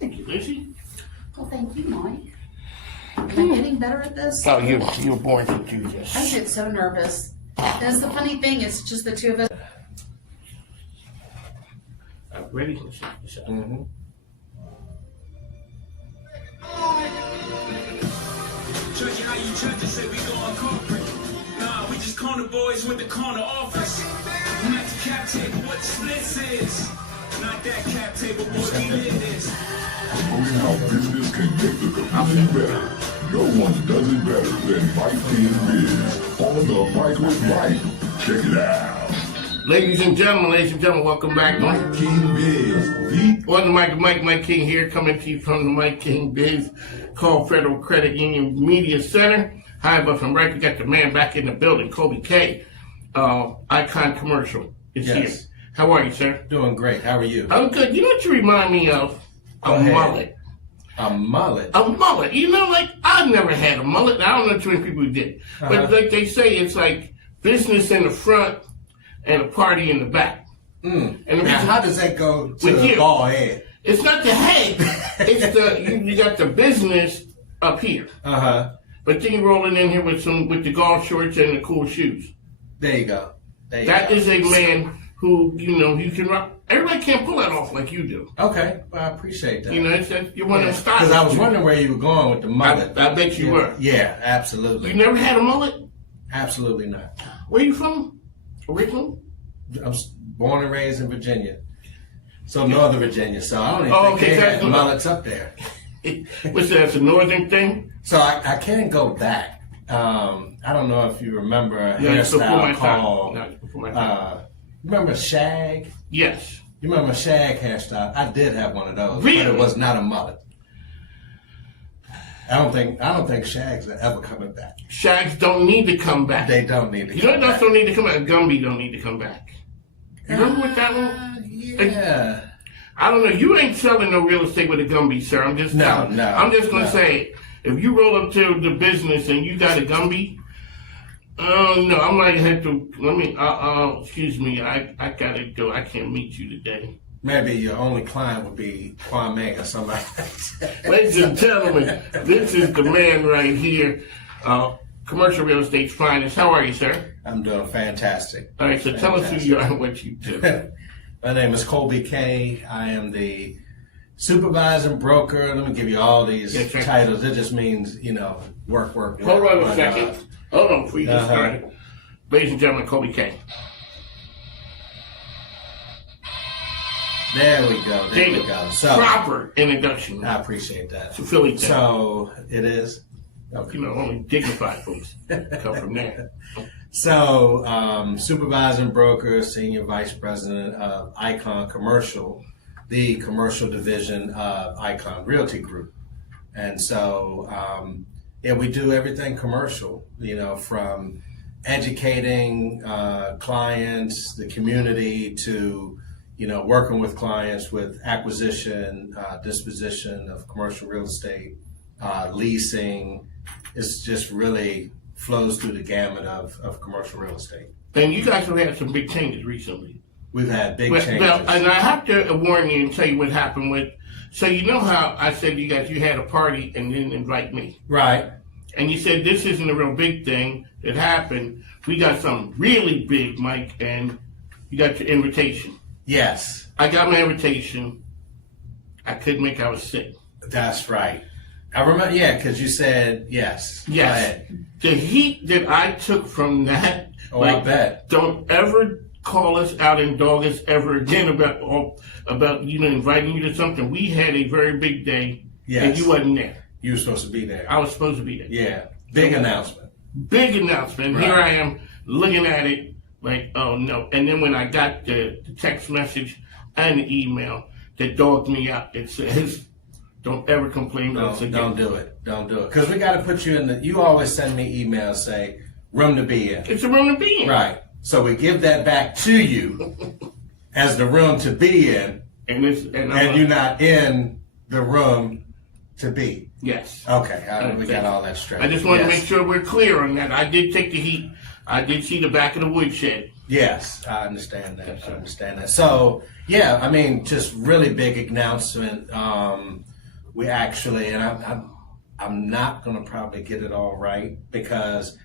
Thank you, Lizzie. Well, thank you, Mike. Am I getting better at this? Oh, you were born to do this. I get so nervous. That's the funny thing. It's just the two of us. Ready? Let's check this out. Judging how you judge say we going corporate. Nah, we just corner boys with the corner office. I'm at the cap table, what the splits is. Not that cap table, boy, we live this. Promoting how business can make the community better. No one does it better than Mikey and Biz. On the Mic with Mike. Check it out. Ladies and gentlemen, welcome back. Mike King Biz. On the Mic with Mike King here, coming to you from the Mike King Biz called Federal Credit Union Media Center. Hi, but from right, we got the man back in the building, Colby K. Icon Commercial is here. How are you, sir? Doing great. How are you? I'm good. You know what you remind me of? A mullet. A mullet? A mullet. You know, like, I've never had a mullet. I don't know too many people who did. But like they say, it's like business in the front and a party in the back. And now, how does that go to the ball head? It's not the head. It's you got the business up here. But then you're rolling in here with the golf shorts and the cool shoes. There you go. That is a man who, you can rock. Everybody can't pull that off like you do. Okay, well, I appreciate that. You're one of them stylists. Because I was wondering where you were going with the mullet. I bet you were. Yeah, absolutely. You never had a mullet? Absolutely not. Where you from? Richmond? I was born and raised in Virginia. So Northern Virginia. So I don't even think they had mullets up there. What's that? It's a northern thing? So I can't go back. I don't know if you remember a hairstyle called... remember shag? Yes. You remember shag hairstyle? I did have one of those. Really? But it was not a mullet. I don't think Shags are ever coming back. Shags don't need to come back. They don't need to. You know what else don't need to come back? Gumby don't need to come back. You remember what that one? Yeah. I don't know. You ain't selling no real estate with a Gumby, sir. I'm just telling. No. I'm just gonna say, if you roll up to the business and you got a Gumby, no, I might have to. Let me. Excuse me. I gotta go. I can't meet you today. Maybe your only client would be Kwame or somebody. Ladies and gentlemen, this is the man right here. Commercial real estate's finest. How are you, sir? I'm doing fantastic. All right, so tell us who you are and what you do. My name is Colby K. I am the supervising broker. Let me give you all these titles. It just means, work. Hold on a second. Hold on before you get started. Ladies and gentlemen, Colby K. There we go. There we go. So, proper introduction. I appreciate that. It's a Philly thing. So it is. Okay. Only dignified folks come from there. So, supervising broker, senior vice president of Icon Commercial, the commercial division of Icon Realty Group. And so, we do everything commercial, from educating clients, the community, to, working with clients with acquisition, disposition of commercial real estate, leasing. It's just really flows through the gamut of commercial real estate. And you guys have had some big changes recently. We've had big changes. Well, and I have to warn you and tell you what happened with, so you know how I said you guys, you had a party and didn't invite me. Right. And you said this isn't a real big thing that happened. We got something really big, Mike, and you got your invitation. Yes. I got my invitation. I couldn't make it. I was sick. That's right. I remember, because you said yes. Yes. The heat that I took from that. Oh, I bet. Don't ever call us out and dog us ever again about inviting you to something. We had a very big day, and you wasn't there. You were supposed to be there. I was supposed to be there. Yeah. Big announcement. Big announcement. Right. Here I am looking at it like, oh no. And then when I got the text message and the email that dogged me out, it says, don't ever complain about us again. Don't do it. Don't do it. Because we got to put you in you always send me emails say, room to be in. It's a room to be in. Right. So we give that back to you as the room to be in. And you're not in the room to be. Yes. Okay. We got all that straight. I just want to make sure we're clear on that. I did take the heat. I did see the back of the woodshed. Yes, I understand that. So, just really big announcement. We actually, and I'm not going to probably get it all right because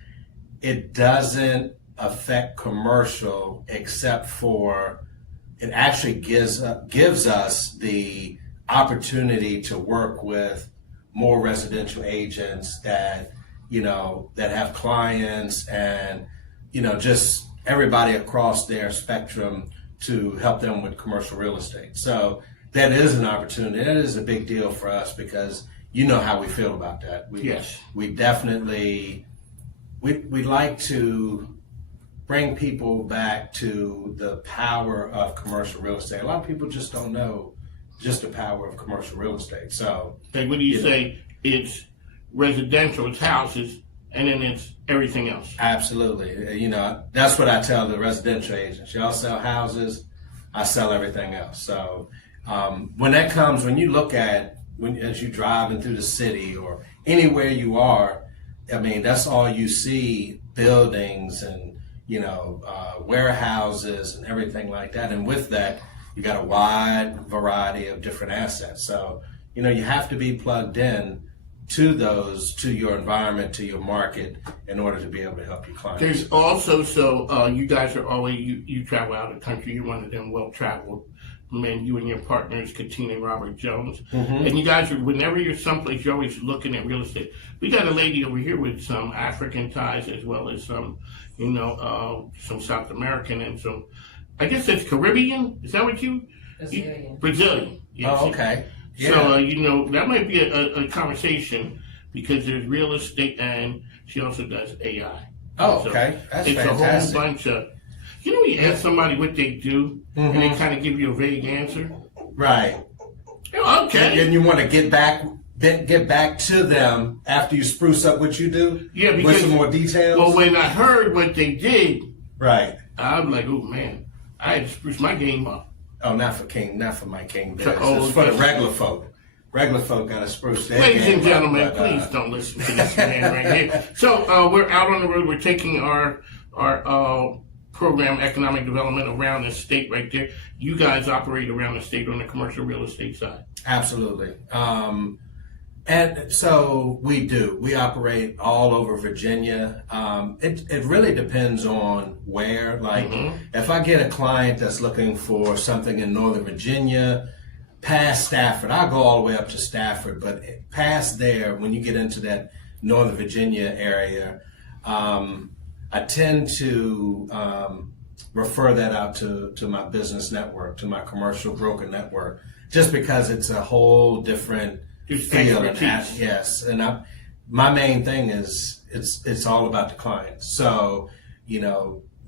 it doesn't affect commercial except for it actually gives us the opportunity to work with more residential agents that have clients and just everybody across their spectrum to help them with commercial real estate. So that is an opportunity. That is a big deal for us because you know how we feel about that. We definitely we like to bring people back to the power of commercial real estate. A lot of people just don't know just the power of commercial real estate. So like what do you say? It's residential, it's houses, and then it's everything else. Absolutely. That's what I tell the residential agents. Y'all sell houses, I sell everything else. So when you look at, as you driving through the city or anywhere you are, that's all you see, buildings and, warehouses and everything like that. And with that, you got a wide variety of different assets. So, you have to be plugged in to your environment, to your market in order to be able to help your clients. There's also, you guys are always, you travel out of the country, you're one of them well-traveled men, you and your partners, Katina and Robert Jones. Mm-hmm. And you guys, whenever you're someplace, you're always looking at real estate. We got a lady over here with some African ties as well as some, some South American and some, I guess it's Caribbean. Is that what Brazilian. Yes. Oh, okay. Yeah. So, that might be a conversation because there's real estate and she also does AI. Oh, okay. That's it's fantastic. It's a whole bunch of, you ask somebody what they do and they kind of give you a vague answer. Right. Okay. And you want to get back get back to them after you spruce up what you do? Yeah, because, with some more details? Well, when I heard what they did, right, I was like, oh man, I had to spruce my game up. Oh, not for my King Biz. Oh, it's for the regular folk. Regular folk got to spruce their Ladies game and gentlemen, up, but, please don't listen to this man right here. So we're out on the road. We're taking our program, economic development, around the state right there. You guys operate around the state on the commercial real estate side. Absolutely. And so we do. We operate all over Virginia. It really depends on where. Like, if I get a client that's looking for something in Northern Virginia, past Stafford, I'll go all the way up to Stafford. But past there, when you get into that Northern Virginia area, I tend to refer that out to my business network, to my commercial broker network, just because it's a whole different feel. Yes, and my main thing is it's all about the client. So,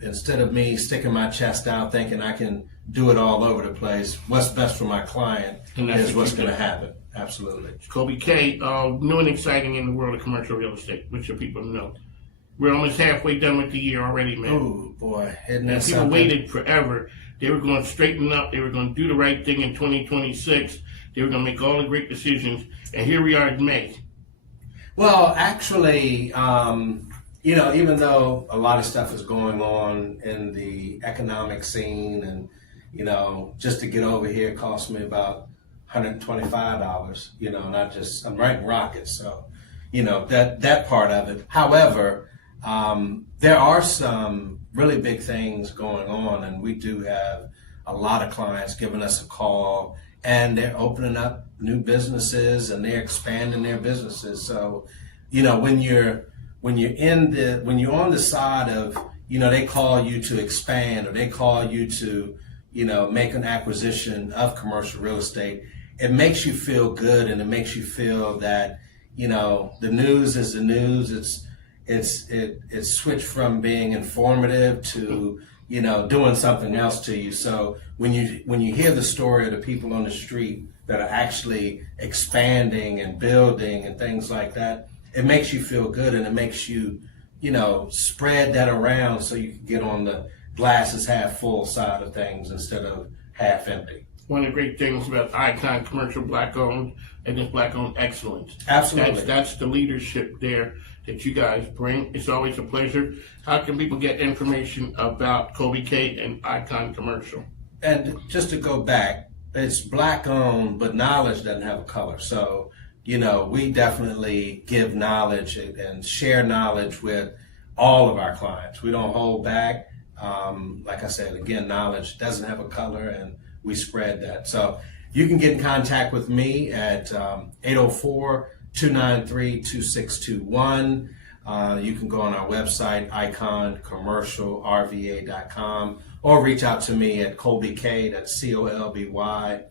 instead of me sticking my chest out thinking I can do it all over the place, what's best for my client is what's going to happen. Absolutely. Colby K, new and exciting in the world of commercial real estate, which your people know. We're almost halfway done with the year already, man. Oh, boy. Isn't that people something? waited forever. They were going to straighten up. They were going to do the right thing in 2026. They were going to make all the great decisions. And here we are in May. Well, actually, even though a lot of stuff is going on in the economic scene and, just to get over here cost me about $125, and I'm writing rockets. So, that part of it. However, there are some really big things going on, and we do have a lot of clients giving us a call, and they're opening up new businesses and they're expanding their businesses. So, when you're on the side of, they call you to expand, or they call you to, make an acquisition of commercial real estate, it makes you feel good, and it makes you feel that, the news is the news. It's switched from being informative to, doing something else to you. So when you hear the story of the people on the street that are actually expanding and building and things like that, it makes you feel good, and it makes you, spread that around so you can get on the glasses half full side of things instead of half empty. One of the great things about Icon Commercial, Black-owned, and it's Black-owned excellence. Absolutely. That's the leadership there that you guys bring. It's always a pleasure. How can people get information about Colby K and Icon Commercial? And just to go back, it's Black-owned, but knowledge doesn't have a color. So, we definitely give knowledge and share knowledge with all of our clients. We don't hold back. Like I said, again, knowledge doesn't have a color, and we spread that. So you can get in contact with me at 804-293-2621. You can go on our website, iconcommercialrva.com, or reach out to me at Colby K, that's COLBYKAY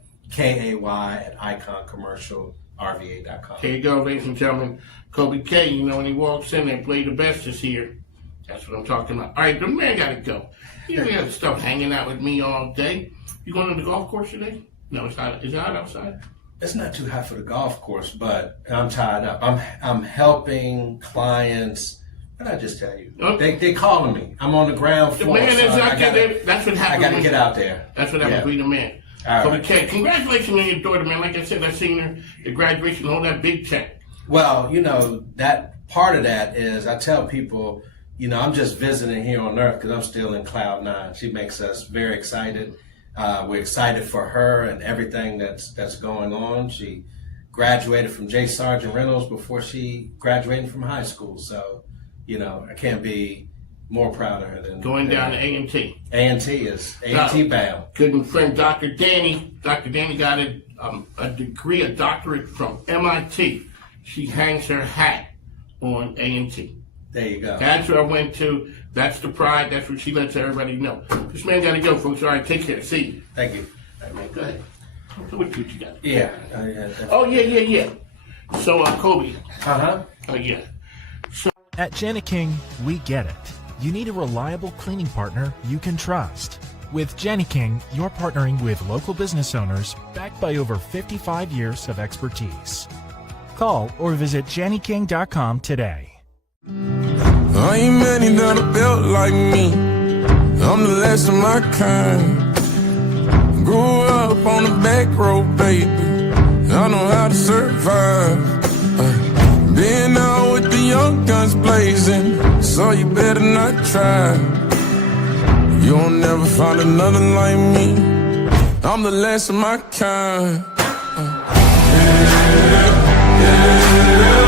at iconcommercialrva.com. There you go, ladies and gentlemen. Colby K, when he walks in, they play the best is here. That's what I'm talking about. All right, the man got to go. You have stuff hanging out with me all day. You going to the golf course today? No, it's hot. Is it hot outside? It's not too hot for the golf course, but I'm tied up. I'm helping clients. What did I just tell you? Okay. They calling me. I'm on the ground floor. The man is out there. That's what happens. I got to get out there. That's what happens with the man. All So, right. okay, congratulations on your daughter, man. Like I said, I seen her at graduation, hold that big check. Well, that part of that is I tell people, I'm just visiting here on Earth because I'm still in Cloud 9. She makes us very excited. We're excited for her and everything that's going on. She graduated from J. Sargent Reynolds before she graduated from high school. So, I can't be more proud of her than Going down to A&T. A&T is A&T bound. Good friend, Dr. Danny. Dr. Danny got a degree, a doctorate from MIT. She hangs her hat on A&T. There you go. That's where I went to. That's the pride. That's what she lets everybody know. This man got to go, folks. All right, take care. See you. Thank you. All right, man, go ahead. What you got? Yeah. Yeah. So, Colby. Uh-huh. Yeah. At Jana King, we get it. You need a reliable cleaning partner you can trust. With Jenny King, you're partnering with local business owners backed by over 55 years of expertise. Call or visit JennyKing.com today. I ain't many that are built like me. I'm the last of my kind. Grew up on the back road, baby. I know how to survive. Been out with the young guns blazing, so you better not try. You'll never find another like me. I'm the last of my kind. Yeah.